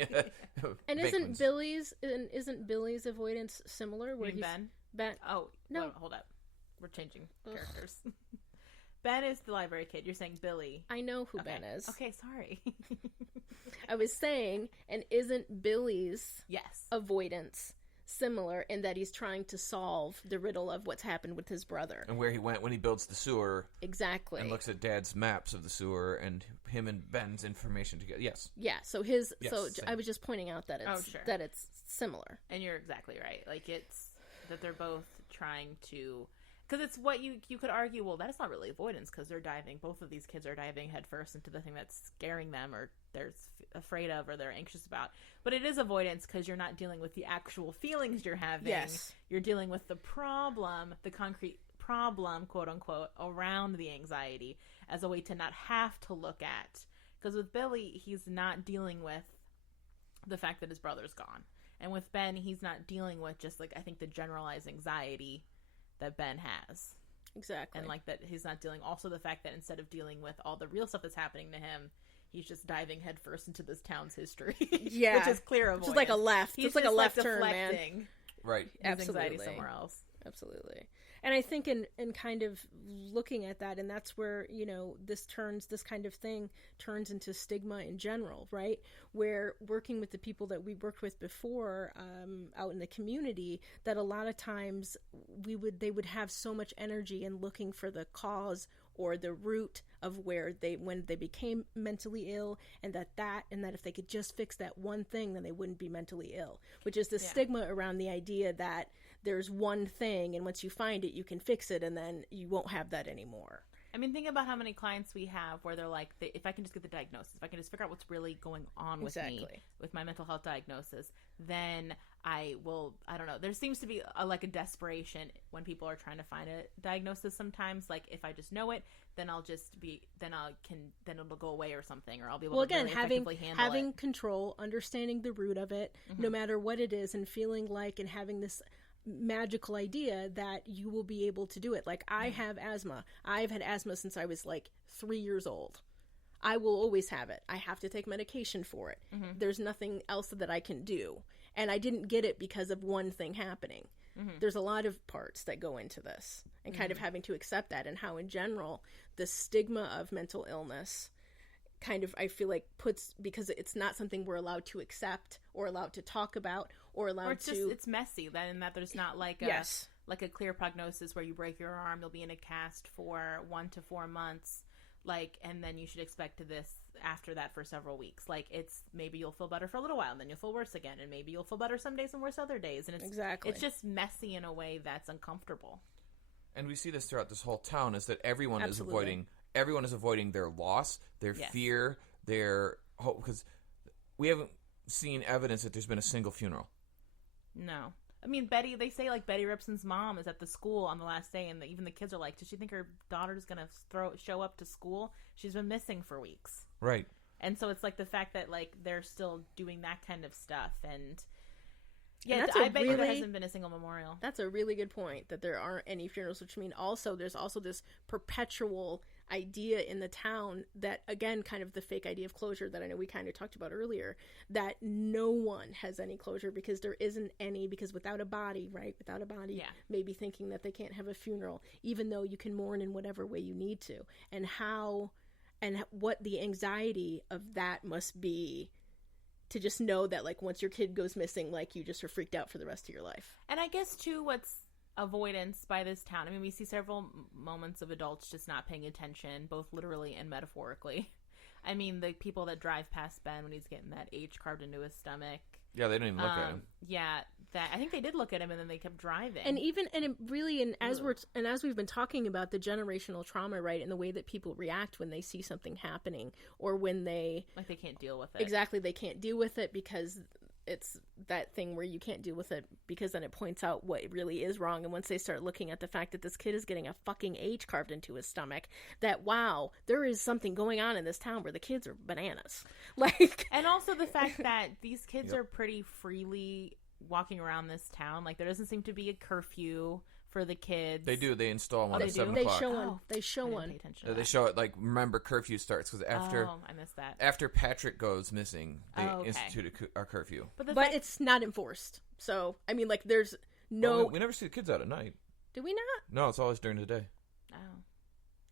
and isn't Billy's avoidance similar? Where he's Ben? Oh no, hold up, we're changing characters. Ben is the library kid. You're saying Billy. I know who Ben is. Okay, sorry. I was saying, and isn't Billy's avoidance similar in that he's trying to solve the riddle of what's happened with his brother and where he went when he builds the sewer, exactly, and looks at Dad's maps of the sewer and him and Ben's information together. So I was just pointing out that it's similar, and you're exactly right. Like, it's that they're both trying to, because it's what you could argue, well, that's not really avoidance, because both of these kids are diving headfirst into the thing that's scaring them, or they're afraid of, or they're anxious about. But it is avoidance because you're not dealing with the actual feelings you're having. Yes. You're dealing with the problem, the concrete problem, quote unquote, around the anxiety as a way to not have to look at. Because with Billy, he's not dealing with the fact that his brother's gone. And with Ben, he's not dealing with just, like, I think the generalized anxiety that Ben has. Exactly. And, like, that he's not dealing, also the fact that instead of dealing with all the real stuff that's happening to him, he's just diving headfirst into this town's history. Yeah. Which is clear avoidance. It's like a left. He's it's like a left turn, deflecting man. Right. Absolutely. Anxiety somewhere else. Absolutely. And I think in kind of looking at that, and that's where, this kind of thing turns into stigma in general, right? Where working with the people that we worked with before out in the community, that a lot of times they would have so much energy in looking for the cause or the root of when they became mentally ill, and that if they could just fix that one thing, then they wouldn't be mentally ill, which is the stigma around the idea that there's one thing, and once you find it, you can fix it, and then you won't have that anymore. I mean, think about how many clients we have where they're like, if I can just get the diagnosis, if I can just figure out what's really going on with me, with my mental health diagnosis, then I don't know. There seems to be a desperation when people are trying to find a diagnosis sometimes. Like, if I just know it, then it'll go away or something, or I'll be able to really effectively handle it. Having control, understanding the root of it, no matter what it is, and feeling like, and having this magical idea that you will be able to do it. Like, I have asthma. I've had asthma since I was like 3 years old. I will always have it. I have to take medication for it. There's nothing else that I can do. And I didn't get it because of one thing happening. There's a lot of parts that go into this, and kind of having to accept that, and how in general the stigma of mental illness kind of, I feel like, because it's not something we're allowed to accept or allowed to talk about or allowed to. It's messy, in that there's not like a clear prognosis where you break your arm, you'll be in a cast for 1 to 4 months, and then you should expect this after that for several weeks. Like, it's maybe you'll feel better for a little while, and then you'll feel worse again, and maybe you'll feel better some days and worse other days, and it's just messy in a way that's uncomfortable. And we see this throughout this whole town, is that everyone is avoiding their loss, their fear, their hope, because we haven't seen evidence that there's been a single funeral. No. I mean, they say, like, Betty Ripson's mom is at the school on the last day, and even the kids are like, does she think her daughter's going to show up to school? She's been missing for weeks. Right. And so it's, like, the fact that, like, they're still doing that kind of stuff, and I bet you there hasn't been a single memorial. That's a really good point, that there aren't any funerals, which mean there's also this perpetual idea in the town that, again, kind of the fake idea of closure that I know we kind of talked about earlier, that no one has any closure because there isn't any, because without a body, maybe thinking that they can't have a funeral, even though you can mourn in whatever way you need to, and what the anxiety of that must be, to just know that, like, once your kid goes missing, like, you just are freaked out for the rest of your life. And I guess, too, what's avoidance by this town, I mean, we see several moments of adults just not paying attention, both literally and metaphorically. I mean, the people that drive past Ben when he's getting that H carved into his stomach. Yeah, they didn't even look at him. Yeah, I think they did look at him, and then they kept driving. As we've been talking about the generational trauma, right, and the way that people react when they see something happening, or when they can't deal with it. Exactly, they can't deal with it because it's that thing where you can't deal with it, because then it points out what really is wrong. And once they start looking at the fact that this kid is getting a fucking H carved into his stomach, that, wow, there is something going on in this town where the kids are bananas. And also the fact that these kids are pretty freely walking around this town. Like, there doesn't seem to be a curfew for the kids. They do. They install one they at do? 7 They o'clock. show one. Oh, They show I didn't one. pay attention to They that. show it, like, remember curfew starts, because after Oh, I missed that. after Patrick goes missing, they Oh, okay. institute a curfew. But, But it's not enforced. So, I mean, like, there's no... Well, we never see the kids out at night. Do we not? No, it's always during the day. Oh.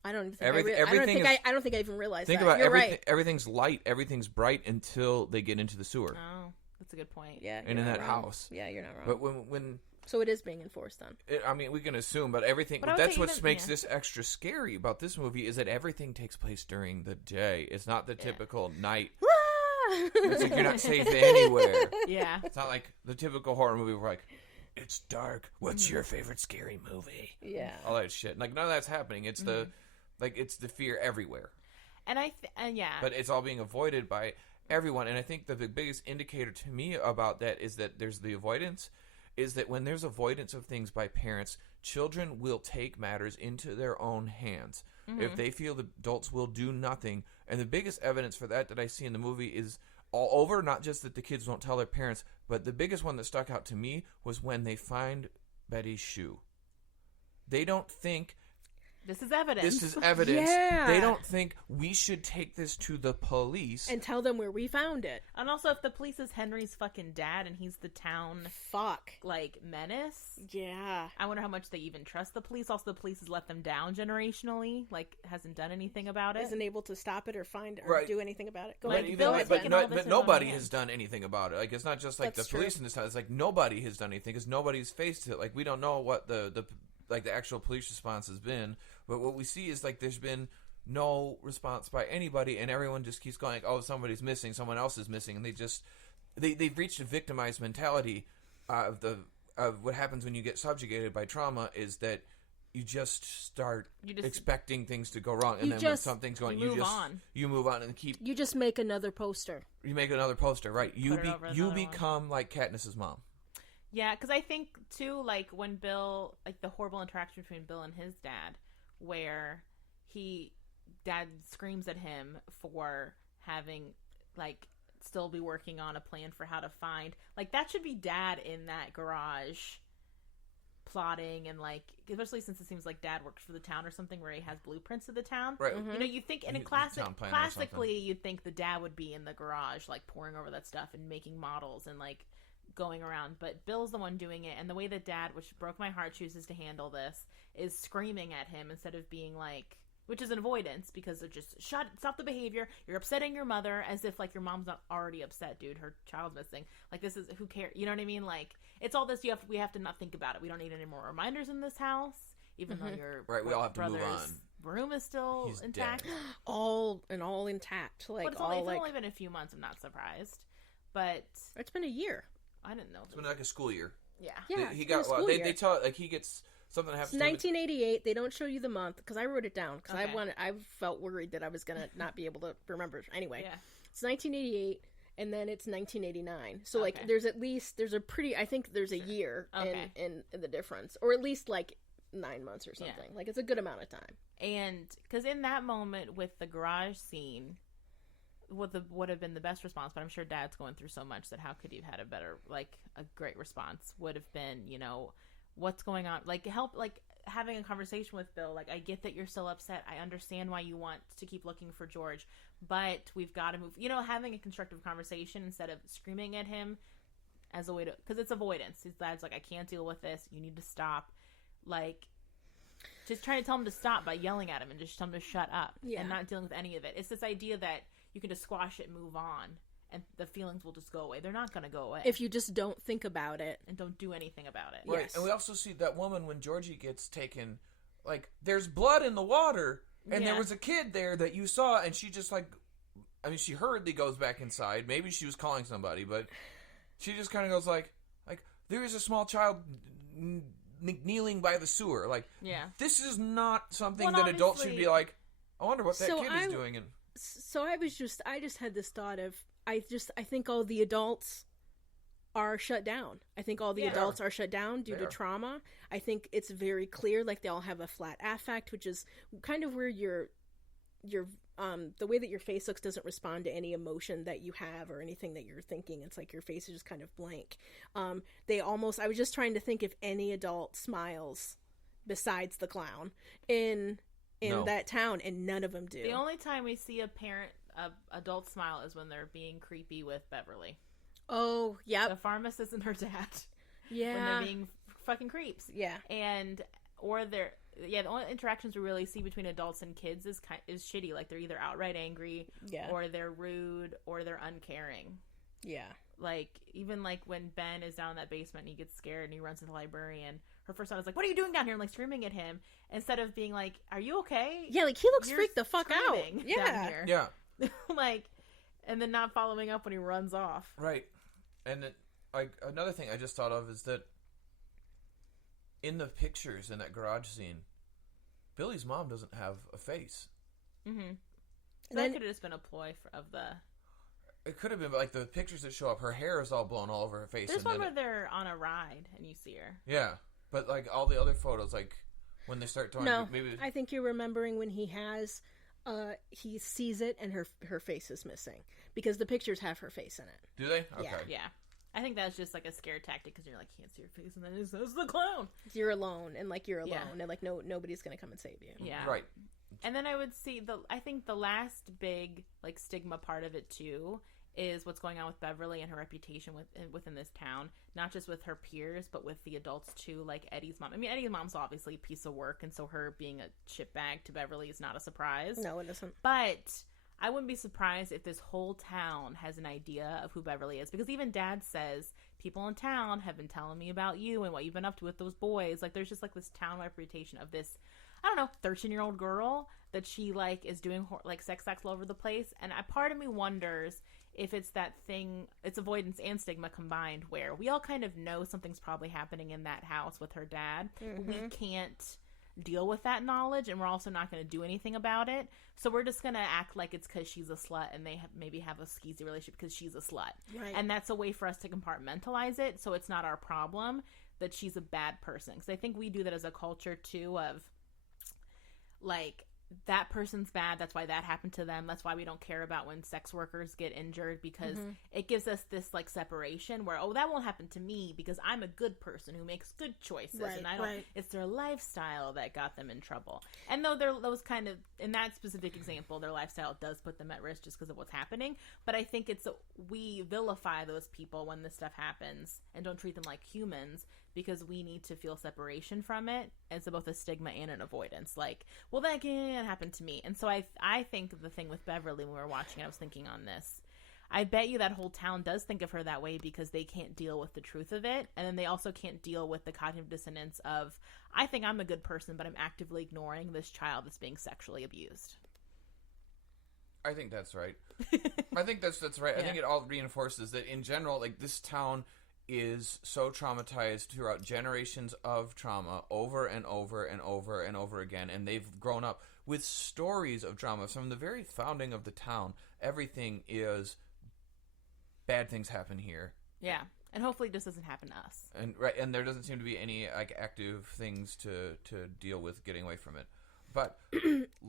I don't even think Everything I don't think I even realized Think that. about You're everything. right. Everything's light. Everything's bright until they get into the sewer Oh, that's a good point. Yeah, and in you're that not wrong. house. Yeah, you're not wrong. But when So it is being enforced then. I mean, we can assume, but everything. But I would That's say what even- makes yeah. this extra scary about this movie is that everything takes place during the day. It's not the typical night. It's like you're not safe anywhere. Yeah. It's not like the typical horror movie where like, it's dark. What's your favorite scary movie? Yeah. All that shit. Like none of that's happening. It's it's the fear everywhere. And yeah. But it's all being avoided by everyone. And I think the biggest indicator to me about that is that there's the avoidance. Is that when there's avoidance of things by parents, children will take matters into their own hands. If they feel the adults will do nothing. And the biggest evidence for that I see in the movie is all over, not just that the kids won't tell their parents, but the biggest one that stuck out to me was when they find Betty's shoe. They don't think... This is evidence. This is evidence. Yeah. They don't think we should take this to the police. And tell them where we found it. And also, if the police is Henry's fucking dad and he's the town, Fuck. like, menace, Yeah. I wonder how much they even trust the police. Also, the police has let them down generationally, like, hasn't done anything about it. Isn't able to stop it or find it or Right. do anything about it. Go Like, ahead. Even Bill that- has but, taken all no, this but in his own nobody hands. has done anything about it. Like it's not just like That's the police true. in this town. It's like nobody has done anything because nobody's faced it. Like we don't know what the actual police response has been. But what we see is like there's been no response by anybody, and everyone just keeps going like, oh, somebody's missing, someone else is missing, and they've reached a victimized mentality of what happens when you get subjugated by trauma is that you just start expecting things to go wrong, and then when something's going, you move on and keep. You just make another poster. You make another poster, right? You become like Katniss's mom. Yeah, because I think, too, like, when Bill, like, the horrible interaction between Bill and his dad, where dad screams at him for having, like, still be working on a plan for how to find, like, that should be dad in that garage plotting and, like, especially since it seems like dad works for the town or something where he has blueprints of the town. Right. You know, you think, and classically, you'd think the dad would be in the garage, like, poring over that stuff and making models and, like, going around, but Bill's the one doing it, and the way that dad, which broke my heart, chooses to handle this is screaming at him instead of being like, which is an avoidance because they're just stop the behavior, you're upsetting your mother, as if like your mom's not already upset, dude, her child's missing, like this is, who cares, you know what I mean? Like it's all this, we have to not think about it, we don't need any more reminders in this house, even though your we all have to move on. Room is still intact, all intact, like but it's only been a few months, I'm not surprised, but it's been a year. I didn't know. It's been like a school year. Yeah. He got. Well, they tell like he gets something happens. 1988. They don't show you the month because I wrote it down because Okay. I felt worried that I was gonna not be able to remember. Anyway, Yeah. It's 1988, and then it's 1989. So like, Okay. there's a pretty. I think there's a year Okay. in the difference, or at least like 9 months or something. Yeah. Like it's a good amount of time. And because in that moment with the garage scene, what would have been the best response, but I'm sure dad's going through so much that how could you have had a better, like a great response would have been, you know, what's going on, like help, like having a conversation with Bill, like I get that you're still upset, I understand why you want to keep looking for George, but we've got to move, you know, having a constructive conversation instead of screaming at him as a way to, because it's avoidance. His dad's like, I can't deal with this, you need to stop, like just trying to tell him to stop by yelling at him and just tell him to shut up and not dealing with any of it. It's this idea that you can just squash it and move on, and the feelings will just go away. They're not going to go away. If you just don't think about it. And don't do anything about it. Right. Yes. And we also see that woman when Georgie gets taken, like, there's blood in the water, and there was a kid there that you saw, and she just, like, I mean, she hurriedly goes back inside. Maybe she was calling somebody, but she just kind of goes, like, there is a small child kneeling by the sewer. Like, this is not something that adults should be like, I wonder what that kid is doing. And so I just had this thought of, I think all the adults are shut down. I think all the adults are shut down due to trauma. I think it's very clear, like they all have a flat affect, which is kind of where your the way that your face looks doesn't respond to any emotion that you have or anything that you're thinking. It's like your face is just kind of blank. I was just trying to think if any adult smiles besides the clown in that town, and none of them do. The only time we see a adult smile is when they're being creepy with Beverly. Oh, yeah. The pharmacist and her dad. Yeah. When they're being fucking creeps. Yeah. The only interactions we really see between adults and kids is shitty. Like, they're either outright angry, or they're rude, or they're uncaring. Yeah. Like, even like when Ben is down in that basement and he gets scared and he runs to the librarian, her first thought is like, "What are you doing down here?" And like screaming at him instead of being like, "Are you okay?" Yeah, like he looks freaked the fuck out. Yeah. Down here. Yeah. Like, and then not following up when he runs off. Right. And another thing I just thought of is that in the pictures in that garage scene, Billy's mom doesn't have a face. Mm-hmm. So that could have just been a ploy of the... It could have been, but like the pictures that show up, her hair is all blown all over her face. There's one where they're on a ride and you see her. Yeah, but like all the other photos, like when they start talking... No, maybe... I think you're remembering when he sees it and her face is missing. Because the pictures have her face in it. Do they? Okay. Yeah. I think that's just like a scare tactic because you're like, can't see your face, and then it's the clown. You're alone, and like you're alone, and like nobody's gonna come and save you. Yeah, right. And then I would see I think the last big like stigma part of it too is what's going on with Beverly and her reputation within this town, not just with her peers, but with the adults too, like Eddie's mom. I mean, Eddie's mom's obviously a piece of work, and so her being a shitbag to Beverly is not a surprise. No, it isn't. But I wouldn't be surprised if this whole town has an idea of who Beverly is, because even Dad says, people in town have been telling me about you and what you've been up to with those boys. Like, there's just like this town reputation of this, I don't know, 13-year-old girl that she like is doing like sex acts all over the place. And part of me wonders if it's that thing, it's avoidance and stigma combined, where we all kind of know something's probably happening in that house with her dad. Mm-hmm. We can't deal with that knowledge, and we're also not going to do anything about it, so we're just going to act like it's because she's a slut, and they maybe have a skeezy relationship because she's a slut, right? And that's a way for us to compartmentalize it, so it's not our problem that she's a bad person, because I think we do that as a culture too, of like, that person's bad, that's why that happened to them, that's why we don't care about when sex workers get injured, because it gives us this like separation where, oh, that won't happen to me because I'm a good person who makes good choices, and I don't, it's their lifestyle that got them in trouble. And though they're those kind of, in that specific example, their lifestyle does put them at risk just because of what's happening, but I think we vilify those people when this stuff happens and don't treat them like humans, because we need to feel separation from it. And it's both a stigma and an avoidance. Like, well, that can't happen to me. And so I think the thing with Beverly, when we were watching it, I was thinking on this. I bet you that whole town does think of her that way because they can't deal with the truth of it. And then they also can't deal with the cognitive dissonance of, I think I'm a good person, but I'm actively ignoring this child that's being sexually abused. I think that's right. I think that's right. Yeah. I think it all reinforces that in general, like, this town is so traumatized throughout generations of trauma over and over and over and over again, and they've grown up with stories of trauma from the very founding of the town. Everything is bad things happen here. Yeah, and hopefully this doesn't happen to us. And there doesn't seem to be any like active things to deal with getting away from it. But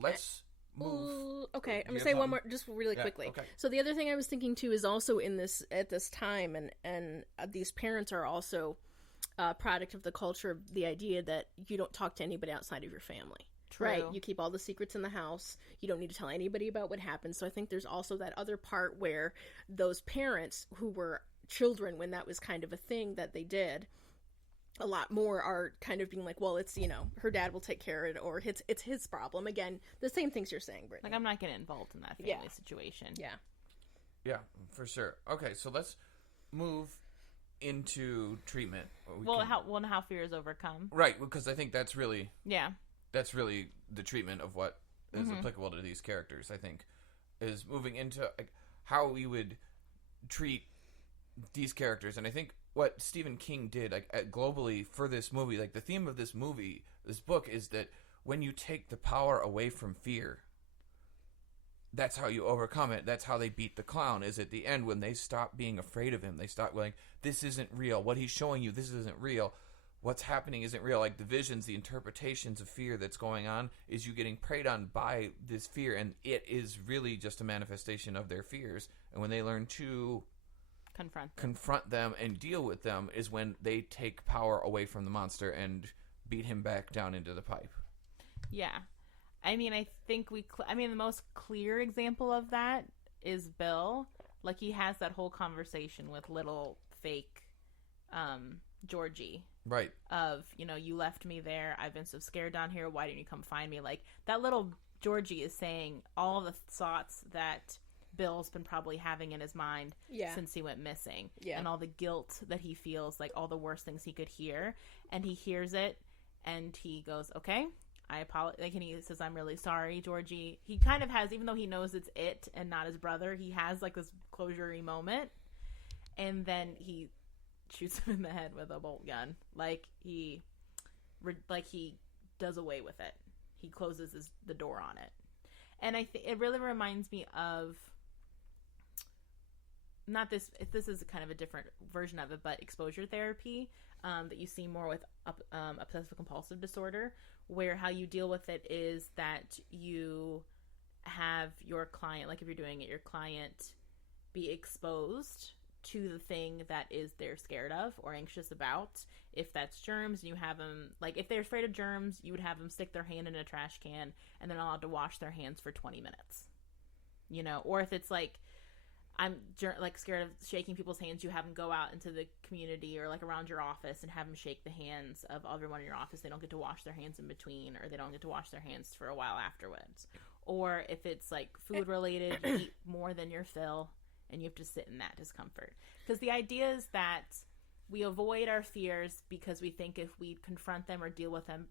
let's move. Okay, I'm gonna say one more, just really quickly. Okay. So the other thing I was thinking too is also at this time, and these parents are also a product of the culture of the idea that you don't talk to anybody outside of your family. True. Right? You keep all the secrets in the house. You don't need to tell anybody about what happened. So I think there's also that other part where those parents who were children when that was kind of a thing that they did, a lot more are kind of being like, well, it's, her dad will take care of it, or it's his problem. Again, the same things you're saying, Brittany. Like, I'm not getting involved in that family situation. Yeah, for sure. Okay, so let's move into treatment. How fear is overcome. Right, because I think that's really the treatment of what is applicable to these characters, I think, is moving into like how we would treat these characters. And I think what Stephen King did globally for this movie, like the theme of this book, is that when you take the power away from fear, that's how you overcome it. That's how they beat the clown, is at the end when they stop being afraid of him. They stop going, this isn't real. What he's showing you, this isn't real. What's happening isn't real. Like the visions, the interpretations of fear that's going on is you getting preyed on by this fear, and it is really just a manifestation of their fears. And when they learn to confront them and deal with them is when they take power away from the monster and beat him back down into the pipe. Yeah. I mean, I think the most clear example of that is Bill. Like, he has that whole conversation with little fake Georgie. Right. Of, you left me there. I've been so scared down here. Why didn't you come find me? Like, that little Georgie is saying all the thoughts that Bill's been probably having in his mind since he went missing. Yeah. And all the guilt that he feels, like all the worst things he could hear. And he hears it and he goes, okay, I apologize. Like, and he says, I'm really sorry, Georgie. He kind of has, even though he knows it's it and not his brother, he has like this closure-y moment. And then he shoots him in the head with a bolt gun. Like he does away with it. He closes the door on it. And I think it really reminds me of, not this, this is kind of a different version of it, but exposure therapy that you see more with obsessive compulsive disorder, where how you deal with it is that you have your client, like if you're doing it, your client be exposed to the thing that they're scared of or anxious about. If that's germs, you have them, like if they're afraid of germs, you would have them stick their hand in a trash can and they're allowed to wash their hands for 20 minutes. Or if it's like, I'm like scared of shaking people's hands, you have them go out into the community or like around your office and have them shake the hands of everyone in your office. They don't get to wash their hands in between, or they don't get to wash their hands for a while afterwards. Or if it's like food related, you eat more than your fill and you have to sit in that discomfort. Because the idea is that we avoid our fears because we think if we confront them or deal with them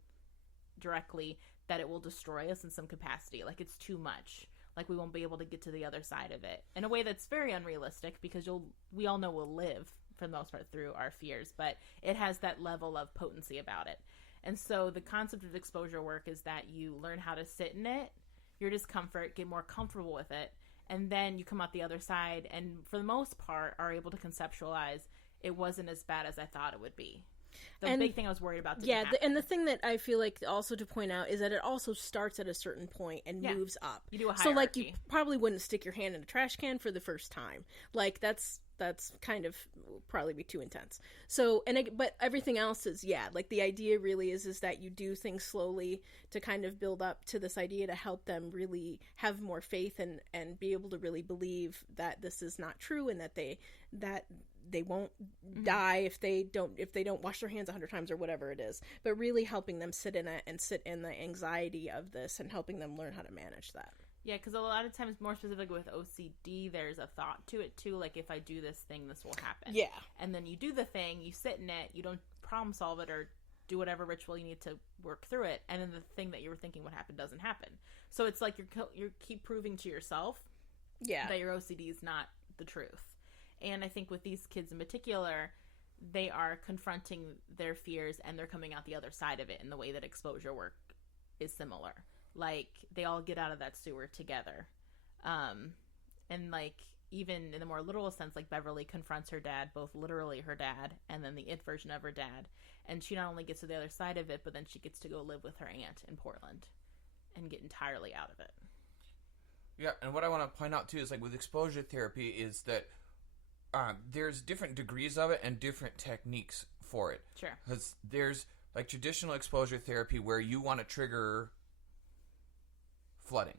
directly, that it will destroy us in some capacity. Like it's too much. Like we won't be able to get to the other side of it in a way that's very unrealistic, because we all know we'll live for the most part through our fears, but it has that level of potency about it. And so the concept of exposure work is that you learn how to sit in it, your discomfort, get more comfortable with it, and then you come out the other side and for the most part are able to conceptualize it wasn't as bad as I thought it would be. The big thing I was worried about didn't happen. And the thing that I feel like also to point out is that it also starts at a certain point and moves up. You do a hierarchy. So like you probably wouldn't stick your hand in a trash can for the first time. Like that's kind of probably be too intense. So but everything else is like the idea really is that you do things slowly to kind of build up to this idea to help them really have more faith and be able to really believe that this is not true and that they won't die if they don't wash their hands 100 times or whatever it is, but really helping them sit in it and sit in the anxiety of this and helping them learn how to manage that. Yeah, because a lot of times, more specifically with OCD, there's a thought to it too, like if I do this thing, this will happen. Yeah. And then you do the thing, you sit in it, you don't problem solve it or do whatever ritual you need to work through it, and then the thing that you were thinking would happen doesn't happen. So it's like you keep proving to yourself that your OCD is not the truth. And I think with these kids in particular, they are confronting their fears and they're coming out the other side of it in the way that exposure work is similar. Like, they all get out of that sewer together. And, like, even in the more literal sense, like, Beverly confronts her dad, both literally her dad and then the it version of her dad. And she not only gets to the other side of it, but then she gets to go live with her aunt in Portland and get entirely out of it. Yeah, and what I want to point out, too, is, like, with exposure therapy is that there's different degrees of it and different techniques for it. Sure. Because there's, like, traditional exposure therapy where you want to trigger flooding,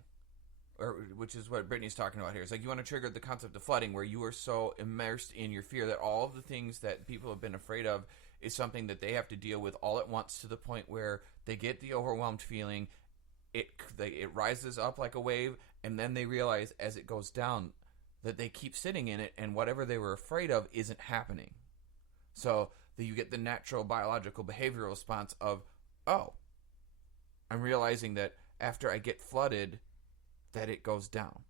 which is what Brittany's talking about here. It's like you want to trigger the concept of flooding where you are so immersed in your fear that all of the things that people have been afraid of is something that they have to deal with all at once, to the point where they get the overwhelmed feeling, it rises up like a wave, and then they realize as it goes down that they keep sitting in it, and whatever they were afraid of isn't happening. So that you get the natural biological behavioral response of, oh, I'm realizing that after I get flooded, that it goes down.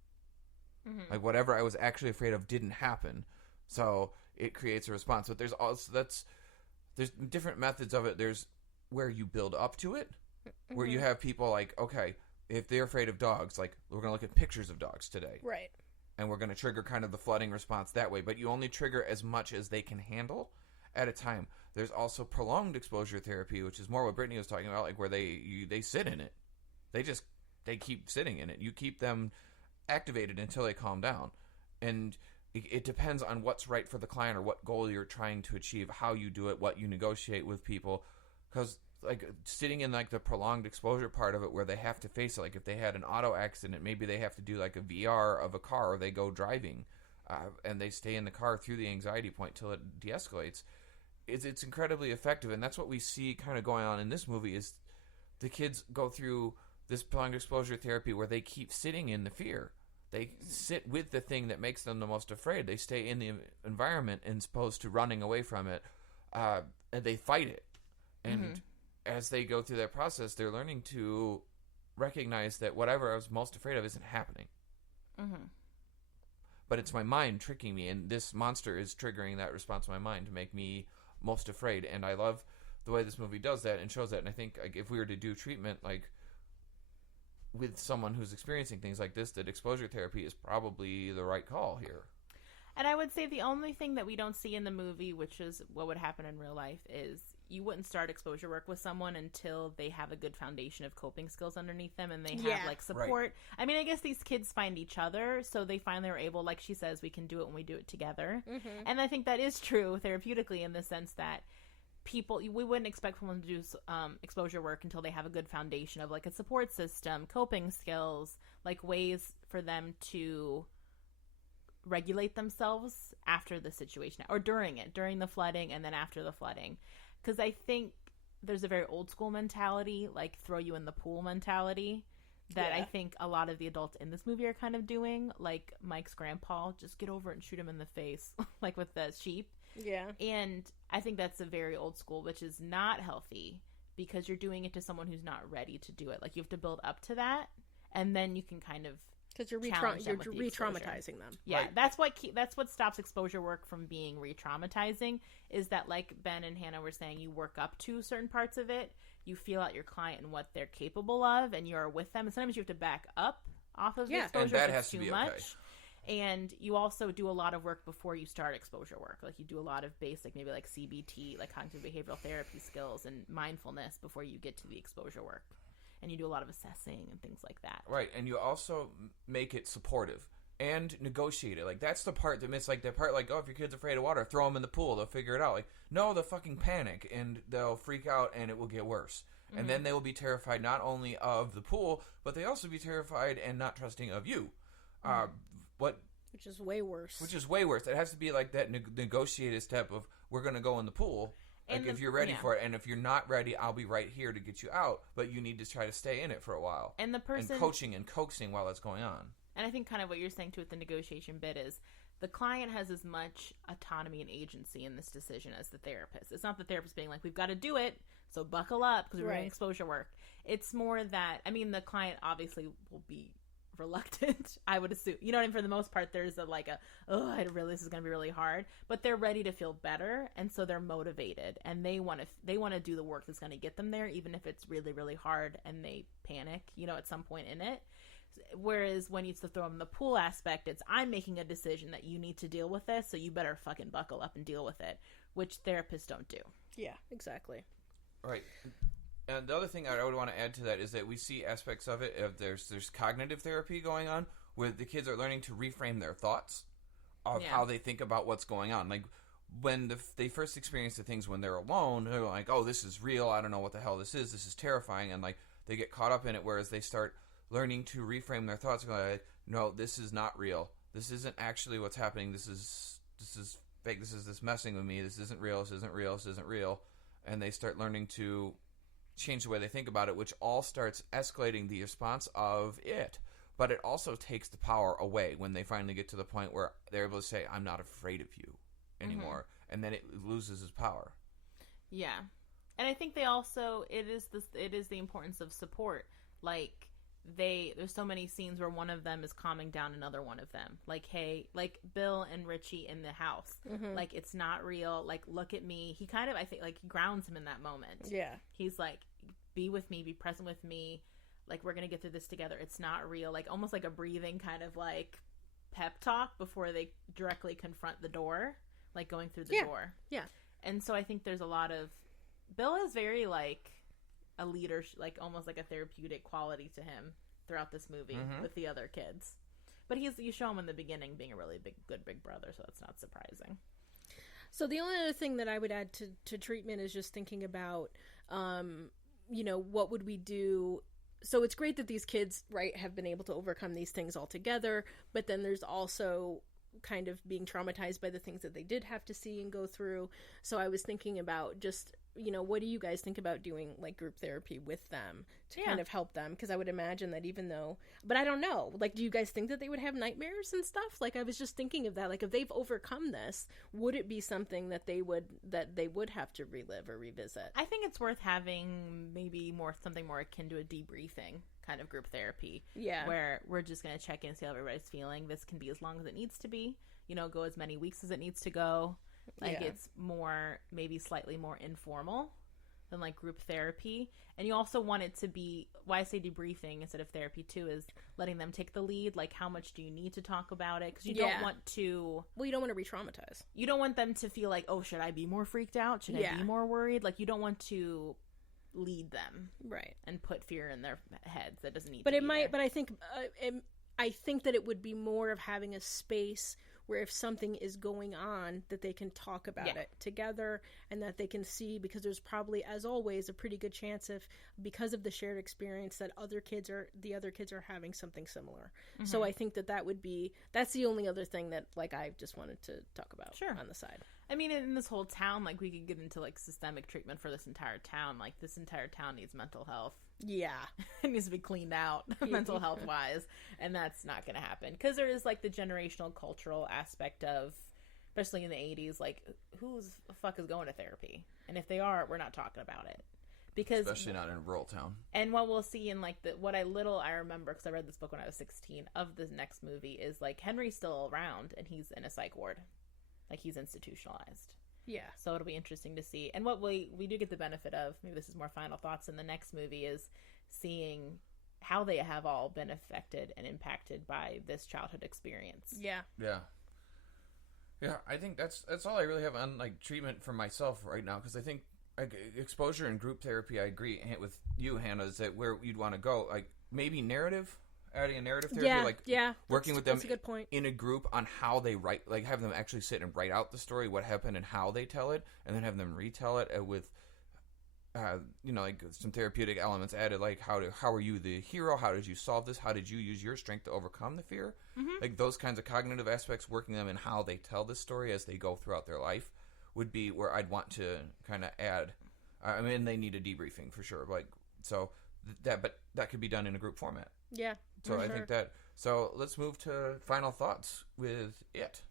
Mm-hmm. Like whatever I was actually afraid of didn't happen. So it creates a response. But there's also, there's different methods of it. There's where you build up to it, mm-hmm. where you have people like, okay, if they're afraid of dogs, like we're going to look at pictures of dogs today. Right. And we're going to trigger kind of the flooding response that way. But you only trigger as much as they can handle at a time. There's also prolonged exposure therapy, which is more what Brittany was talking about, like where they sit in it. They keep sitting in it. You keep them activated until they calm down. And it depends on what's right for the client or what goal you're trying to achieve, how you do it, what you negotiate with people. Because like sitting in like the prolonged exposure part of it where they have to face it. Like if they had an auto accident, maybe they have to do like a VR of a car, or they go driving and they stay in the car through the anxiety point till it de-escalates. It's incredibly effective, and that's what we see kind of going on in this movie is the kids go through this prolonged exposure therapy where they keep sitting in the fear. They sit with the thing that makes them the most afraid. They stay in the environment as opposed to running away from it, and they fight it. And as they go through that process, they're learning to recognize that whatever I was most afraid of isn't happening. But it's my mind tricking me, and this monster is triggering that response of my mind to make me most afraid. And I love the way this movie does that and shows that. And I think like, if we were to do treatment like with someone who's experiencing things like this, that exposure therapy is probably the right call here. And I would say the only thing that we don't see in the movie, which is what would happen in real life, is you wouldn't start exposure work with someone until they have a good foundation of coping skills underneath them and they have like support. Right. I mean, I guess these kids find each other, so they finally are able, like she says, we can do it when we do it together. And I think that is true therapeutically in the sense that we wouldn't expect someone to do exposure work until they have a good foundation of like a support system, coping skills, like ways for them to regulate themselves after the situation or during the flooding and then after the flooding. Because I think there's a very old school mentality, like throw you in the pool mentality, that I think a lot of the adults in this movie are kind of doing. Like Mike's grandpa, just get over it and shoot him in the face, like with the sheep. Yeah. And I think that's a very old school, which is not healthy because you're doing it to someone who's not ready to do it. Like you have to build up to that, and then you can kind of because you're re-traumatizing them. Yeah, right. That's what stops exposure work from being re-traumatizing is that, like Ben and Hannah were saying, you work up to certain parts of it, you feel out your client and what they're capable of, and you're with them. And sometimes you have to back up off of the exposure if it's too much. Okay. And you also do a lot of work before you start exposure work. Like you do a lot of basic, maybe like CBT, like cognitive behavioral therapy skills and mindfulness before you get to the exposure work. And you do a lot of assessing and things like that. Right, and you also make it supportive and negotiate it. Like, that's the part that makes, like, the part, like, oh, if your kid's afraid of water, throw them in the pool. They'll figure it out. Like, no, they'll fucking panic, and they'll freak out, and it will get worse. And then they will be terrified not only of the pool, but they also be terrified and not trusting of you. Which is way worse. It has to be, like, that negotiated step of, we're going to go in the pool. Like, if you're ready for it, and if you're not ready, I'll be right here to get you out, but you need to try to stay in it for a while. And the person... And coaching and coaxing while it's going on. And I think kind of what you're saying, too, with the negotiation bit is the client has as much autonomy and agency in this decision as the therapist. It's not the therapist being like, we've got to do it, so buckle up, because we're doing exposure work. It's more that, I mean, the client obviously will be reluctant, I would assume. You know what I mean? For the most part, there's this is going to be really hard, but they're ready to feel better, and so they're motivated, and they want to do the work that's going to get them there, even if it's really, really hard, and they panic, at some point in it. Whereas when you have to throw them in the pool aspect, it's I'm making a decision that you need to deal with this, so you better fucking buckle up and deal with it, which therapists don't do. Yeah, exactly. Right. And the other thing I would want to add to that is that we see aspects of it. There's cognitive therapy going on where the kids are learning to reframe their thoughts of how they think about what's going on. Like when they first experience the things when they're alone, they're like, oh, this is real. I don't know what the hell this is terrifying. And like they get caught up in it, whereas they start learning to reframe their thoughts. Like, no, this is not real. This isn't actually what's happening. This is fake. This messing with me. This isn't real. This isn't real. This isn't real. And they start learning to change the way they think about it, which all starts escalating the response of it. But it also takes the power away when they finally get to the point where they're able to say, I'm not afraid of you anymore. And then it loses its power. Yeah. And I think they also, it is the importance of support. Like, there's so many scenes where one of them is calming down another one of them. Like, hey, like Bill and Richie in the house. Like, it's not real. Like, look at me. He kind of, I think, like, he grounds him in that moment. Yeah. He's like, be with me, be present with me. Like, we're going to get through this together. It's not real. Like, almost like a breathing kind of, like, pep talk before they directly confront the door. Like, going through the door. Yeah. And so I think there's a lot of, Bill is very, like, a leader, like almost like a therapeutic quality to him throughout this movie with the other kids. But you show him in the beginning being a really good big brother, so that's not surprising. So the only other thing that I would add to treatment is just thinking about what would we do? So it's great that these kids, right, have been able to overcome these things all together, but then there's also kind of being traumatized by the things that they did have to see and go through. So I was thinking about just, what do you guys think about doing like group therapy with them to kind of help them? Because I would imagine that but I don't know, like, do you guys think that they would have nightmares and stuff? Like, I was just thinking of that, like, if they've overcome this, would it be something that they would have to relive or revisit? I think it's worth having maybe something more akin to a debriefing kind of group therapy. Yeah. Where we're just going to check in and see how everybody's feeling. This can be as long as it needs to be, go as many weeks as it needs to go. Like, it's more, maybe slightly more informal than like group therapy. And you also want it to be, why I say debriefing instead of therapy too, is letting them take the lead. Like, how much do you need to talk about it? Because you don't want to... Well, you don't want to re-traumatize. You don't want them to feel like, oh, should I be more freaked out? Should I be more worried? Like, you don't want to lead them. Right. And put fear in their heads that doesn't need but to it be might there. But I think that it would be more of having a space where if something is going on, that they can talk about it together, and that they can see, because there's probably, as always, a pretty good chance because of the shared experience, that the other kids are having something similar. Mm-hmm. So I think that's the only other thing that, like, I just wanted to talk about on the side. I mean, in this whole town, like, we could get into, like, systemic treatment for this entire town. Like, this entire town needs mental health. Yeah. It needs to be cleaned out, mental health-wise. And that's not going to happen. Because there is, like, the generational cultural aspect of, especially in the 80s, like, who the fuck is going to therapy? And if they are, we're not talking about it. Because, especially not in a rural town. And what we'll see in, like, what I remember, because I read this book when I was 16, of the next movie is, like, Henry's still around, and he's in a psych ward. Like, he's institutionalized. Yeah. So it'll be interesting to see. And what we do get the benefit of, maybe this is more final thoughts in the next movie, is seeing how they have all been affected and impacted by this childhood experience. Yeah. Yeah. Yeah, I think that's all I really have on, like, treatment for myself right now, because I think, like, exposure and group therapy, I agree with you, Hannah, is that where you'd want to go. Like, maybe adding a narrative therapy, working with them a good point. In a group on how they write, like, have them actually sit and write out the story, what happened and how they tell it, and then have them retell it with, like, some therapeutic elements added, like, how are you the hero? How did you solve this? How did you use your strength to overcome the fear? Mm-hmm. Like, those kinds of cognitive aspects, working them in how they tell this story as they go throughout their life would be where I'd want to kind of add. I mean, they need a debriefing for sure, like, so but that could be done in a group format. Yeah. So I think that. So let's move to final thoughts with it.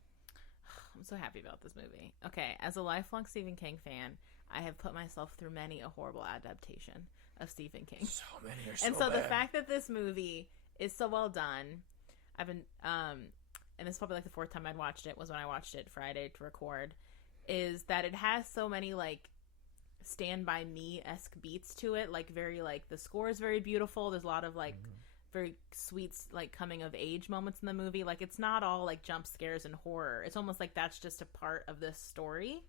I'm so happy about this movie. Okay, as a lifelong Stephen King fan, I have put myself through many a horrible adaptation of Stephen King. So many are so and so bad. The fact that this movie is so well done, I've been and this is probably like the fourth time I'd watched it, was when I watched it Friday to record, is that it has so many, like, Stand By Me-esque beats to it. Like, very, like, the score is very beautiful. There's a lot of, like, very sweet, like, coming of age moments in the movie. Like, it's not all, like, jump scares and horror. It's almost like that's just a part of this story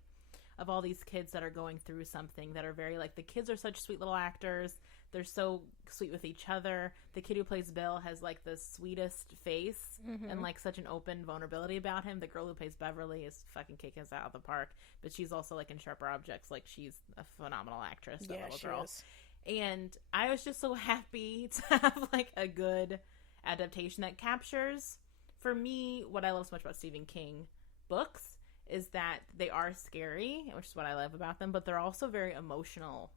of all these kids that are going through something, that are very, like, the kids are such sweet little actors. They're so sweet with each other. The kid who plays Bill has, like, the sweetest face and, like, such an open vulnerability about him. The girl who plays Beverly is fucking kicking us out of the park, but she's also, like, in Sharper Objects. Like, she's a phenomenal actress, that little girl. Is. And I was just so happy to have, like, a good adaptation that captures, for me, what I love so much about Stephen King books is that they are scary, which is what I love about them, but they're also very emotional,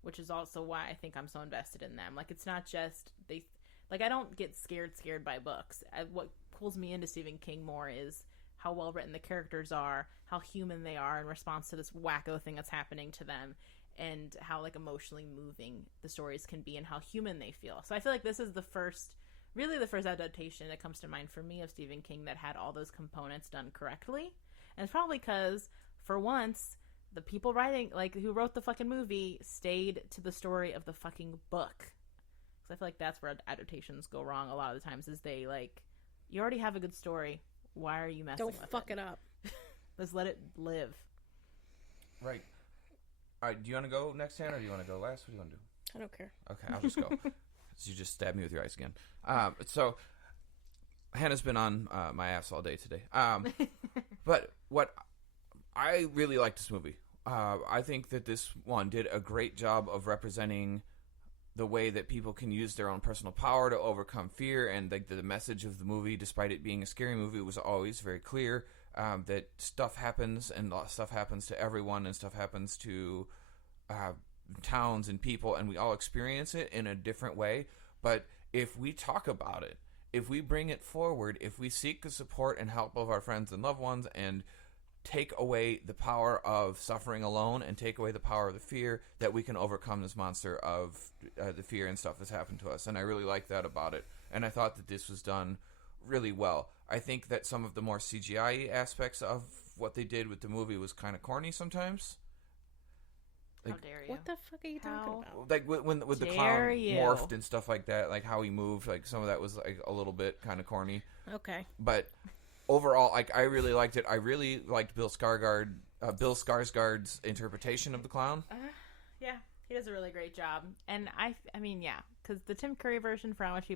which is also why I think I'm so invested in them. Like, it's not just, I don't get scared by books. What pulls me into Stephen King more is how well written the characters are, how human they are in response to this wacko thing that's happening to them, and how, like, emotionally moving the stories can be and how human they feel. So I feel like this is the first adaptation that comes to mind for me of Stephen King that had all those components done correctly. And it's probably because, for once, the people writing, like, who wrote the fucking movie stayed to the story of the fucking book. Because I feel like that's where adaptations go wrong a lot of the times, is they, like, you already have a good story. Why are you messing with it? Don't fuck it up. Let's let it live. Right. All right, do you want to go next, Hannah, or do you want to go last? What do you want to do? I don't care. Okay, I'll just go. You just stabbed me with your eyes again. So, Hannah's been on my ass all day today. But what I really like this movie. I think that this one did a great job of representing the way that people can use their own personal power to overcome fear, and the message of the movie, despite it being a scary movie, was always very clear, that stuff happens, and stuff happens to everyone, and stuff happens to towns and people, and we all experience it in a different way. But if we talk about it, if we bring it forward, if we seek the support and help of our friends and loved ones, and take away the power of suffering alone, and take away the power of the fear, that we can overcome this monster of the fear and stuff that's happened to us. And I really like that about it. And I thought that this was done really well. I think that some of the more CGI aspects of what they did with the movie was kind of corny sometimes. How dare you? What the fuck are you talking about? Like when the clown morphed and stuff like that, like how he moved, like some of that was like a little bit kind of corny. Okay. But overall, like, I really liked it. I really liked Bill Skarsgård's interpretation of the clown. Yeah, he does a really great job. And I mean, yeah, because the Tim Curry version, for how much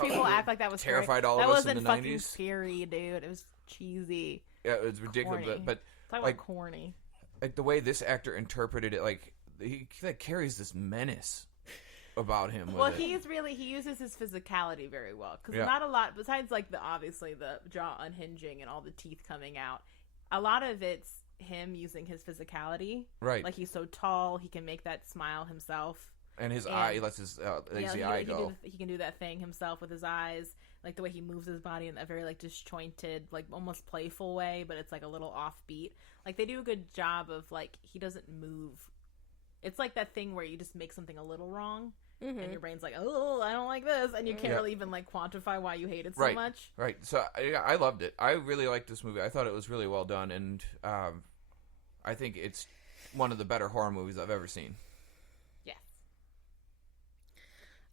people act like that was terrified scary, all of that us in the wasn't fucking 90s. Scary, dude. It was cheesy. Yeah, it was ridiculous. Corny. But Talk like about corny. Like the way this actor interpreted it, like he like carries this menace about him. Well, he uses his physicality very well, because not a lot, besides like obviously the jaw unhinging and all the teeth coming out, a lot of it's him using his physicality. Right. Like, he's so tall, he can make that smile himself. And his eye, he lets his lazy eye go. He can do that thing himself with his eyes. Like, the way he moves his body in that very, like, disjointed, like, almost playful way, but it's, like, a little offbeat. Like, they do a good job of, like, he doesn't move. It's like that thing where you just make something a little wrong, and your brain's like, oh, I don't like this, and you can't really even, like, quantify why you hate it so much. Right. So, I loved it. I really liked this movie. I thought it was really well done, and I think it's one of the better horror movies I've ever seen. Yes.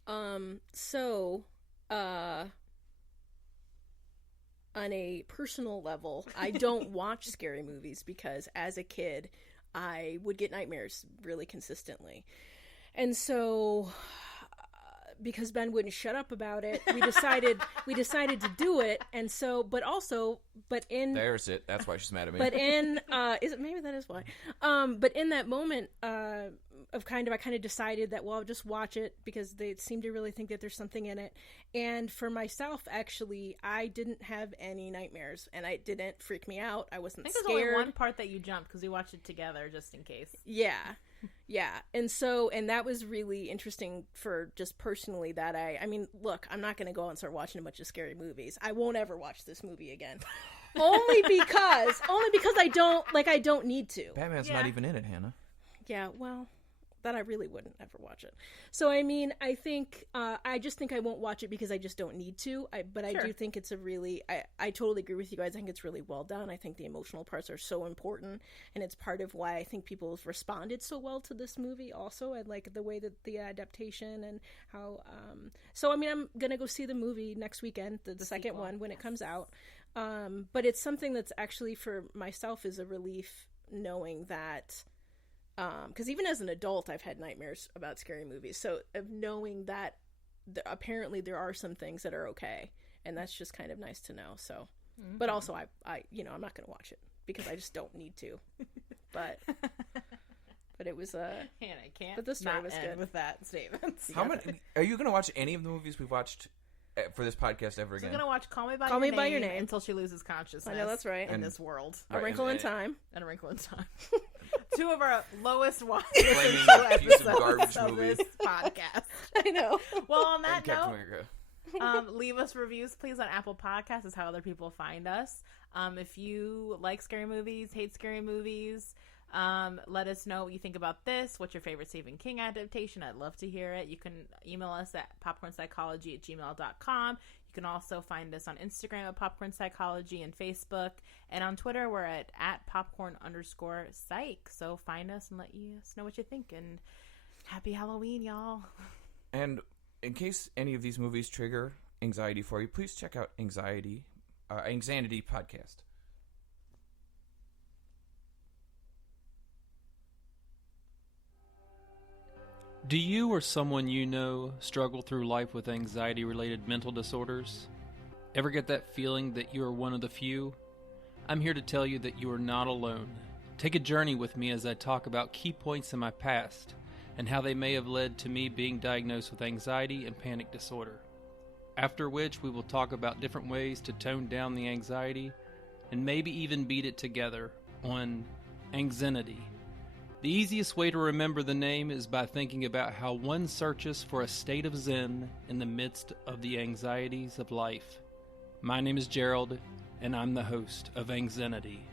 On a personal level, I don't watch scary movies because as a kid, I would get nightmares really consistently. And so, because Ben wouldn't shut up about it, we decided to do it. And so, but in there's it. That's why she's mad at me. But in maybe that is why. But in that moment I kind of decided that, well, I'll just watch it because they seem to really think that there's something in it. And for myself, actually, I didn't have any nightmares, and it didn't freak me out. I wasn't scared. There's only one part that you jumped because we watched it together just in case. Yeah. And that was really interesting for just personally that I mean, look, I'm not going to go out and start watching a bunch of scary movies. I won't ever watch this movie again. only because I don't need to. Batman's not even in it, Hannah. Yeah, well, that I really wouldn't ever watch it. So, I mean, I think, I just think I won't watch it because I just don't need to. But I do think it's a really, I totally agree with you guys. I think it's really well done. I think the emotional parts are so important. And it's part of why I think people have responded so well to this movie also. I like the way that the adaptation and how, so, I mean, I'm going to go see the movie next weekend, the second sequel. One, when it comes out. But it's something that's actually, for myself, is a relief knowing that, because even as an adult, I've had nightmares about scary movies. So of knowing that apparently there are some things that are okay, and that's just kind of nice to know. So, but also I I'm not going to watch it because I just don't need to. But it was and I can't. But the story was good with that statement. How many are you going to watch any of the movies we've watched for this podcast ever again? We're gonna watch Call Me by Your Name until she loses consciousness. I know, that's right. In this world, A Wrinkle in Time, and A Wrinkle in Time. Two of our lowest watched piece of garbage movies. This podcast. I know. Well, on that note, leave us reviews, please, on Apple Podcasts. Is how other people find us. If you like scary movies, hate scary movies, let us know what you think about this. What's your favorite Stephen King adaptation? I'd love to hear it. You can email us at popcornpsychology@gmail.com. You can also find us on Instagram at Popcorn Psychology and Facebook. And on Twitter, we're at @popcorn_psych. So find us and let us know what you think. And happy Halloween, y'all. And in case any of these movies trigger anxiety for you, please check out Anxiety Podcast. Do you or someone you know struggle through life with anxiety-related mental disorders? Ever get that feeling that you are one of the few? I'm here to tell you that you are not alone. Take a journey with me as I talk about key points in my past and how they may have led to me being diagnosed with anxiety and panic disorder. After which, we will talk about different ways to tone down the anxiety and maybe even beat it together on anxiety. The easiest way to remember the name is by thinking about how one searches for a state of zen in the midst of the anxieties of life. My name is Gerald, and I'm the host of Anxiety.